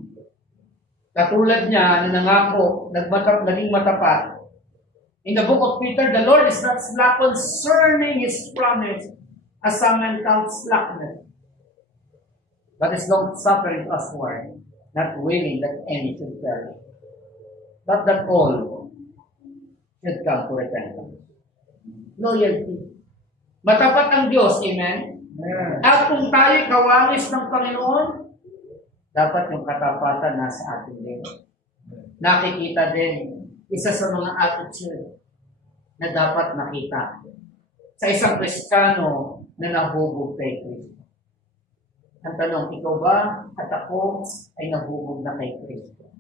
Katulad niya na nangako, naging matapat. In the book of Peter, the Lord is not slack concerning His promise, as some men count slackness, but is long-suffering usward, not willing that any should perish, but that all should come to repentance. Loyalty. Matapat ang Diyos, amen? At kung tayo kawangis ng Panginoon, dapat yung katapatan nasa atin din. Nakikita din, isa sa mga attitude na dapat makita sa isang Kristiyano na nahubog kay Kristo. Ang tanong, ikaw ba at ako ay nahubog na kay Kristo?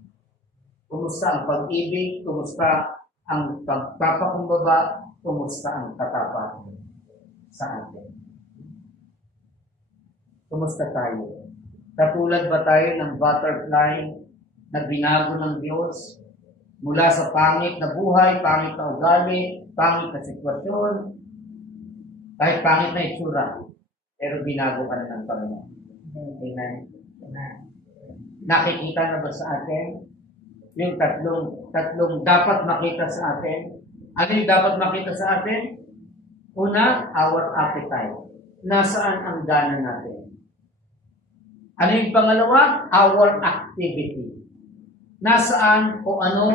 Kumusta ang pag-ibig? Kumusta ang pagpapakumbaba, kumusta ang katapat sa atin? Kumusta tayo? Katulad ba tayo ng butterfly na binago ng Diyos mula sa pangit na buhay, pangit na ugali, pangit na sitwasyon, kahit pangit na itsura, pero binago ka na ng Panginoon. Amen. Nakikita na ba sa atin yung tatlong dapat makita sa atin? Ano yung dapat makita sa atin? Una, our appetite. Nasaan ang gana natin? Ano yung pangalawa? Our activity. Nasaan o ano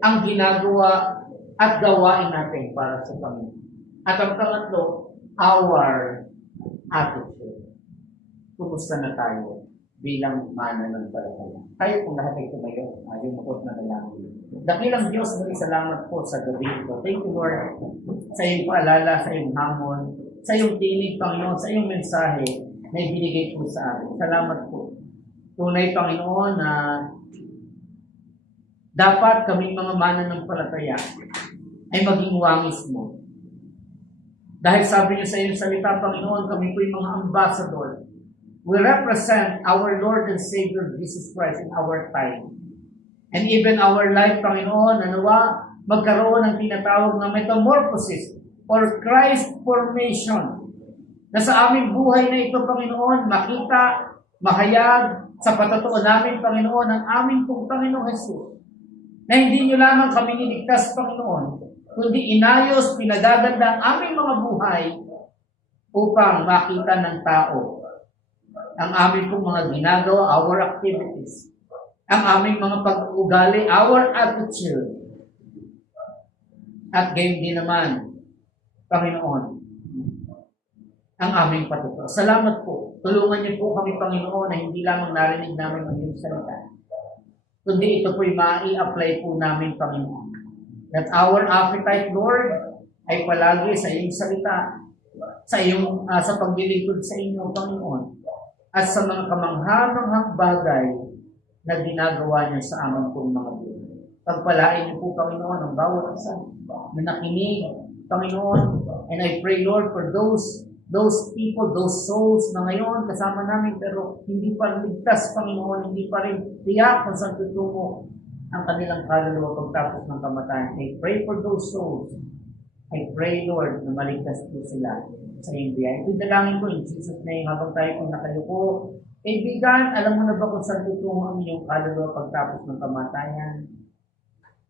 ang ginagawa at gawain natin para sa Panginoon. At ang pangatlo, our attitude. Kumusta na tayo bilang mananampalataya? Tayo kung lahat ay tumayo, yumukot na dalangin. Dakilang Diyos, salamat po sa gabi ito. Thank you, Lord, sa iyong paalala, sa iyong hamon, sa iyong tinig, Panginoon, sa iyong mensahe na ibinigay po sa amin. Salamat po. Tunay, Panginoon, na dapat kaming mga mananampalataya ay maging wangis mo. Dahil sabi niyo sa iyong salita, Panginoon, kami po yung mga ambassador. We represent our Lord and Savior Jesus Christ in our time. And even our life, Panginoon, na nawa magkaroon ng tinatawag na metamorphosis or Christ formation. Na sa aming buhay na ito, Panginoon, makita, mahayag sa patotoo namin, Panginoon, ang aming pong Panginoong Jesus. Na hindi niyo lamang kami niligtas, Panginoon, kundi inayos, pinagaganda ang aming mga buhay upang makita ng tao ang aming pong mga ginagawa, our activities, ang aming mga pag-uugali, our attitude. At gayon din naman, Panginoon, ang aming patuto. Salamat po. Tulungan niyo po kami, Panginoon, na hindi lamang narinig namin ang iyong salita, kundi ito po'y mai-apply po namin, Panginoon. That our appetite, Lord, ay palagi sa iyong salita, sa iyong sa paglilingkod sa inyo, Panginoon, at sa mga kamanghamanghang bagay na ginagawa niyo sa aming pong mga buhay. Pagpalain niyo po, Panginoon, ang bawat isa na nakinig, Panginoon, and I pray, Lord, for those people, those souls na ngayon kasama namin pero hindi pa ligtas, Panginoon, hindi pa rin tiyak kung saan tutungo ang kanilang kaluluwa pagtapos ng kamatayan. I pray for those souls. I pray, Lord, na maligtas po sila sa iyong biyaya. Ito dalangin ko in Jesus' name habang tayo kung nakayuko. Kaibigan, alam mo na ba kung saan tutungo ang iyong kaluluwa pagtapos ng kamatayan?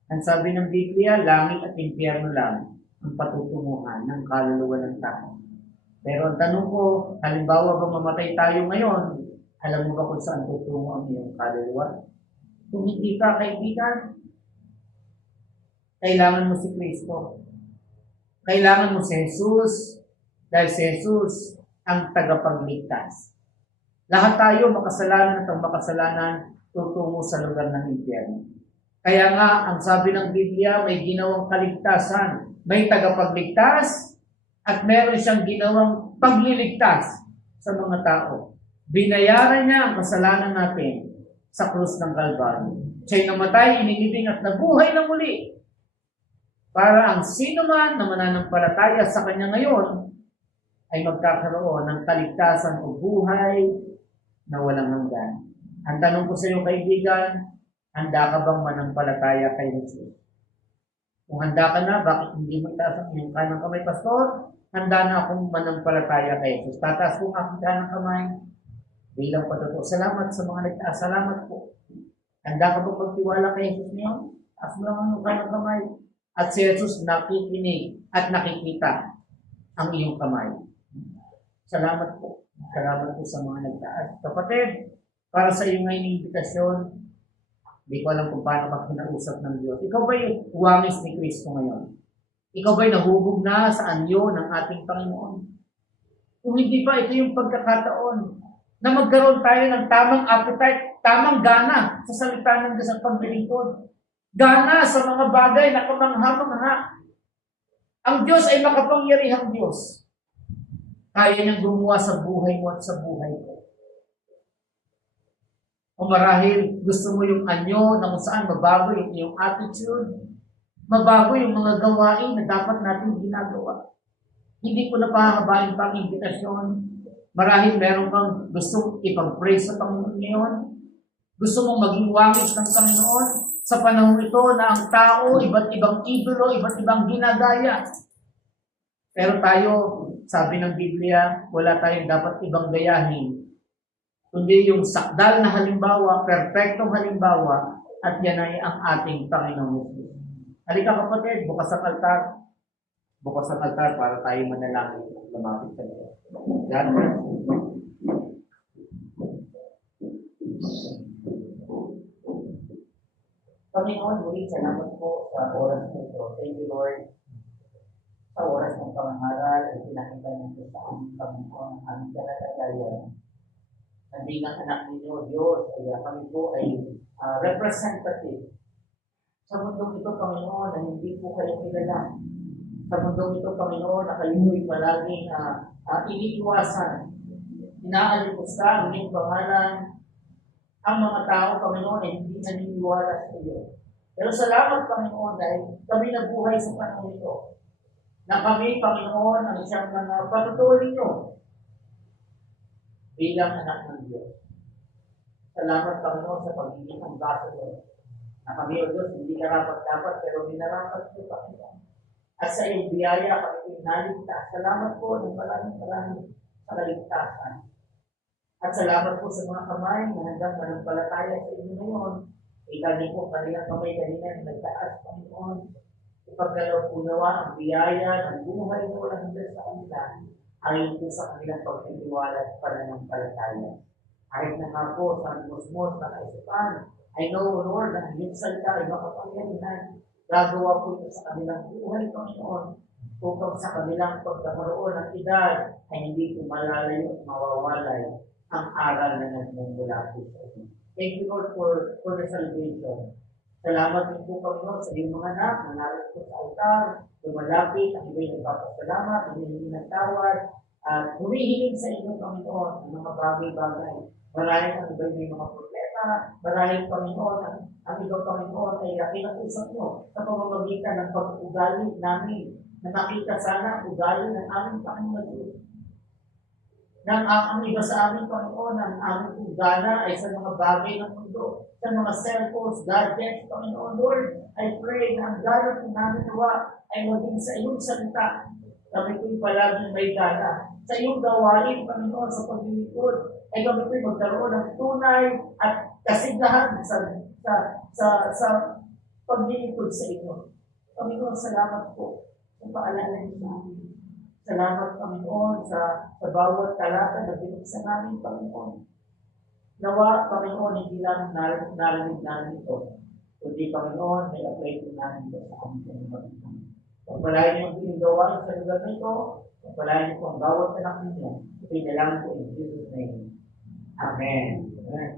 Ang sabi ng Biblia, langit at impyerno lang ang patutunguhan ng kaluluwa ng tao. Pero ang tanong ko, halimbawa ba mamatay tayo ngayon, alam mo ba kung saan tutungo ang iyong kaluluwa? Kung hindi ka, kaibigan, kailangan mo si Kristo. Kailangan mo si Jesus, dahil si Jesus ang tagapagligtas. Lahat tayo makasalanan at ang makasalanan tutungo sa lugar ng impyerno. Kaya nga, ang sabi ng Biblia, may ginawang kaligtasan. May tagapagligtas at meron siyang ginawang pagliligtas sa mga tao. Binayaran niya ang kasalanan natin sa krus ng Kalbaryo. Siya'y namatay, inilibing at nabuhay na muli para ang sino man na mananampalataya sa kanya ngayon ay magkakaroon ng kaligtasan o buhay na walang hanggan. Ang tanong ko sa iyo, kaibigan, handa ka bang manampalataya kay Jesus? Kung handa ka na, bakit hindi mo itaas ang iyong kanang kamay, Pastor? Handa na akong manampalataya kay Jesus. Tataas kong aking kanang kamay bilang patuto. Salamat sa mga nagtaas. Salamat po. Handa ka bang magtiwala kay Jesus niyo? Taas mo lang ang iyong kanang kamay. At si Jesus nakikinig at nakikita ang iyong kamay. Salamat po. Salamat po sa mga nagtaas. Kapatid, para sa iyo ngayong imbitasyon, hindi ko alam kung paano makinausap ng Diyos. Ikaw ba'y wangis ni Kristo ngayon? Ikaw ba'y nahubog na sa anyo ng ating Panginoon? Kung hindi pa, ito yung pagkakataon na magkaroon tayo ng tamang appetite, tamang gana sa salita ng Diyos at paglilingkod. Gana sa mga bagay na kamangha-mangha. Ang Diyos ay makapangyarihang Diyos. Kaya niyang gumawa sa buhay mo at sa buhay ko. O marahil gusto mo yung anyo na kung saan mabago yung iyong attitude, mabago yung mga gawain na dapat natin ginagawa. Hindi ko na pahabain pang imbitasyon. Marahil meron kang gustong ipag-pray sa Panginoon ngayon. Gusto mong maging wangis ng Panginoon sa panahon ito na ang tao, iba't ibang idolo, iba't ibang ginagaya. Pero tayo, sabi ng Biblia, wala tayong dapat ibang gayahin, kundi yung sakdal na halimbawa, perpektong halimbawa, at yan ay ang ating Panginoon Jesus. Halika kapatid, bukas ang altar. Bukas ang altar para tayo manalangin at lumapit sa Diyos. God bless you. Panginoon, muli salamat po sa oras na ito. Thank you, Lord. Sa oras ng pangangaral ay pinakita niyo sa aming Panginoon ang aming kalalagayan. Na bilang anak ninyo, Diyos, ay kami po ay representative. Sa mundong ito, Panginoon, na hindi po kayo kilala. Sa mundong ito, Panginoon, na kayo ay palaging iniiwasan. Inaalipusta ang inyong pangalan. Ang mga tao, Panginoon, ay hindi naniniwala sa iyo. Pero salamat, Panginoon, dahil kami nabuhay sa panahon ito. Na kami, Panginoon, ang isang mga patutuloy nyo bilang anak ng Diyos. Salamat, Panginoon, sa pagiging ambassador. Na kami, O Diyos, hindi karapat-dapat, pero minarapat nyo, Panginoon. At sa iyong biyaya, kami naligtas. Salamat po ng maraming sa kaligtasan. At salamat po sa mga kamay na handang manampalataya sa inyo ngayon. Ikali po kanilang kamay kanina na nagtaas, Panginoon. Ipagdalaw po nawa ang biyaya ng buhay na walang hanggan sa kanila. Ayon po sa kanilang pagtitiwala at pananampalataya. Kahit na nga po sa musmos na kaisipan, I know, Lord, na ang iyong salita ay makapangyarihan. Gagawa po ito sa kanilang buhay, Panginoon. Upang sa kanilang pagkakaroon ng edad ay hindi po malalayo at mawawalay ang aral na nagmumula po sa inyo. Thank you, Lord, for the salvation. Salamat din po, Panginoon, sa iyong mga anak, nangarap po sa altar, lumalapit, ang iba'y nagpapasalamat, humihingi ng tawad, at humihiling sa inyo, Panginoon, ang mga bagay-bagay. Marahil ang iba'y may mga problema, marahil, Panginoon, ang ibang Panginoon ay kinag-usap nyo sa pamamagitan ng pag-ugali namin, na nakita sana ang ugali ng aming Panginoon Diyos. Nang ang iba sa aming Panginoon, ang aming ugala ay sa mga bagay ng mundo, sa mga cellphones, gadgets, Panginoon Lord, I pray na ang gala po namin nawa ay maging sa iyong salita. Kami po'y palaging may gala. Sa iyong gawain, Panginoon, sa paglilingkod, ay kami po'y magkaroon ng tunay at kasiglahan sa paglilingkod sa inyo. Panginoon, salamat po sa paalala niyo sa amin. Salamat, Panginoon, sa bawat talata na binuksan namin, Panginoon. Nawa, Panginoon, hindi lang narinig namin ito. Kundi, Panginoon, may apply po namin ito sa aming Panginoon. Pagpalain niyo ang pinagawa sa lugar na ito. Pagpalain niyo po ang bawat anak ninyo. Pinalangin po in Jesus' name. Amen. Amen.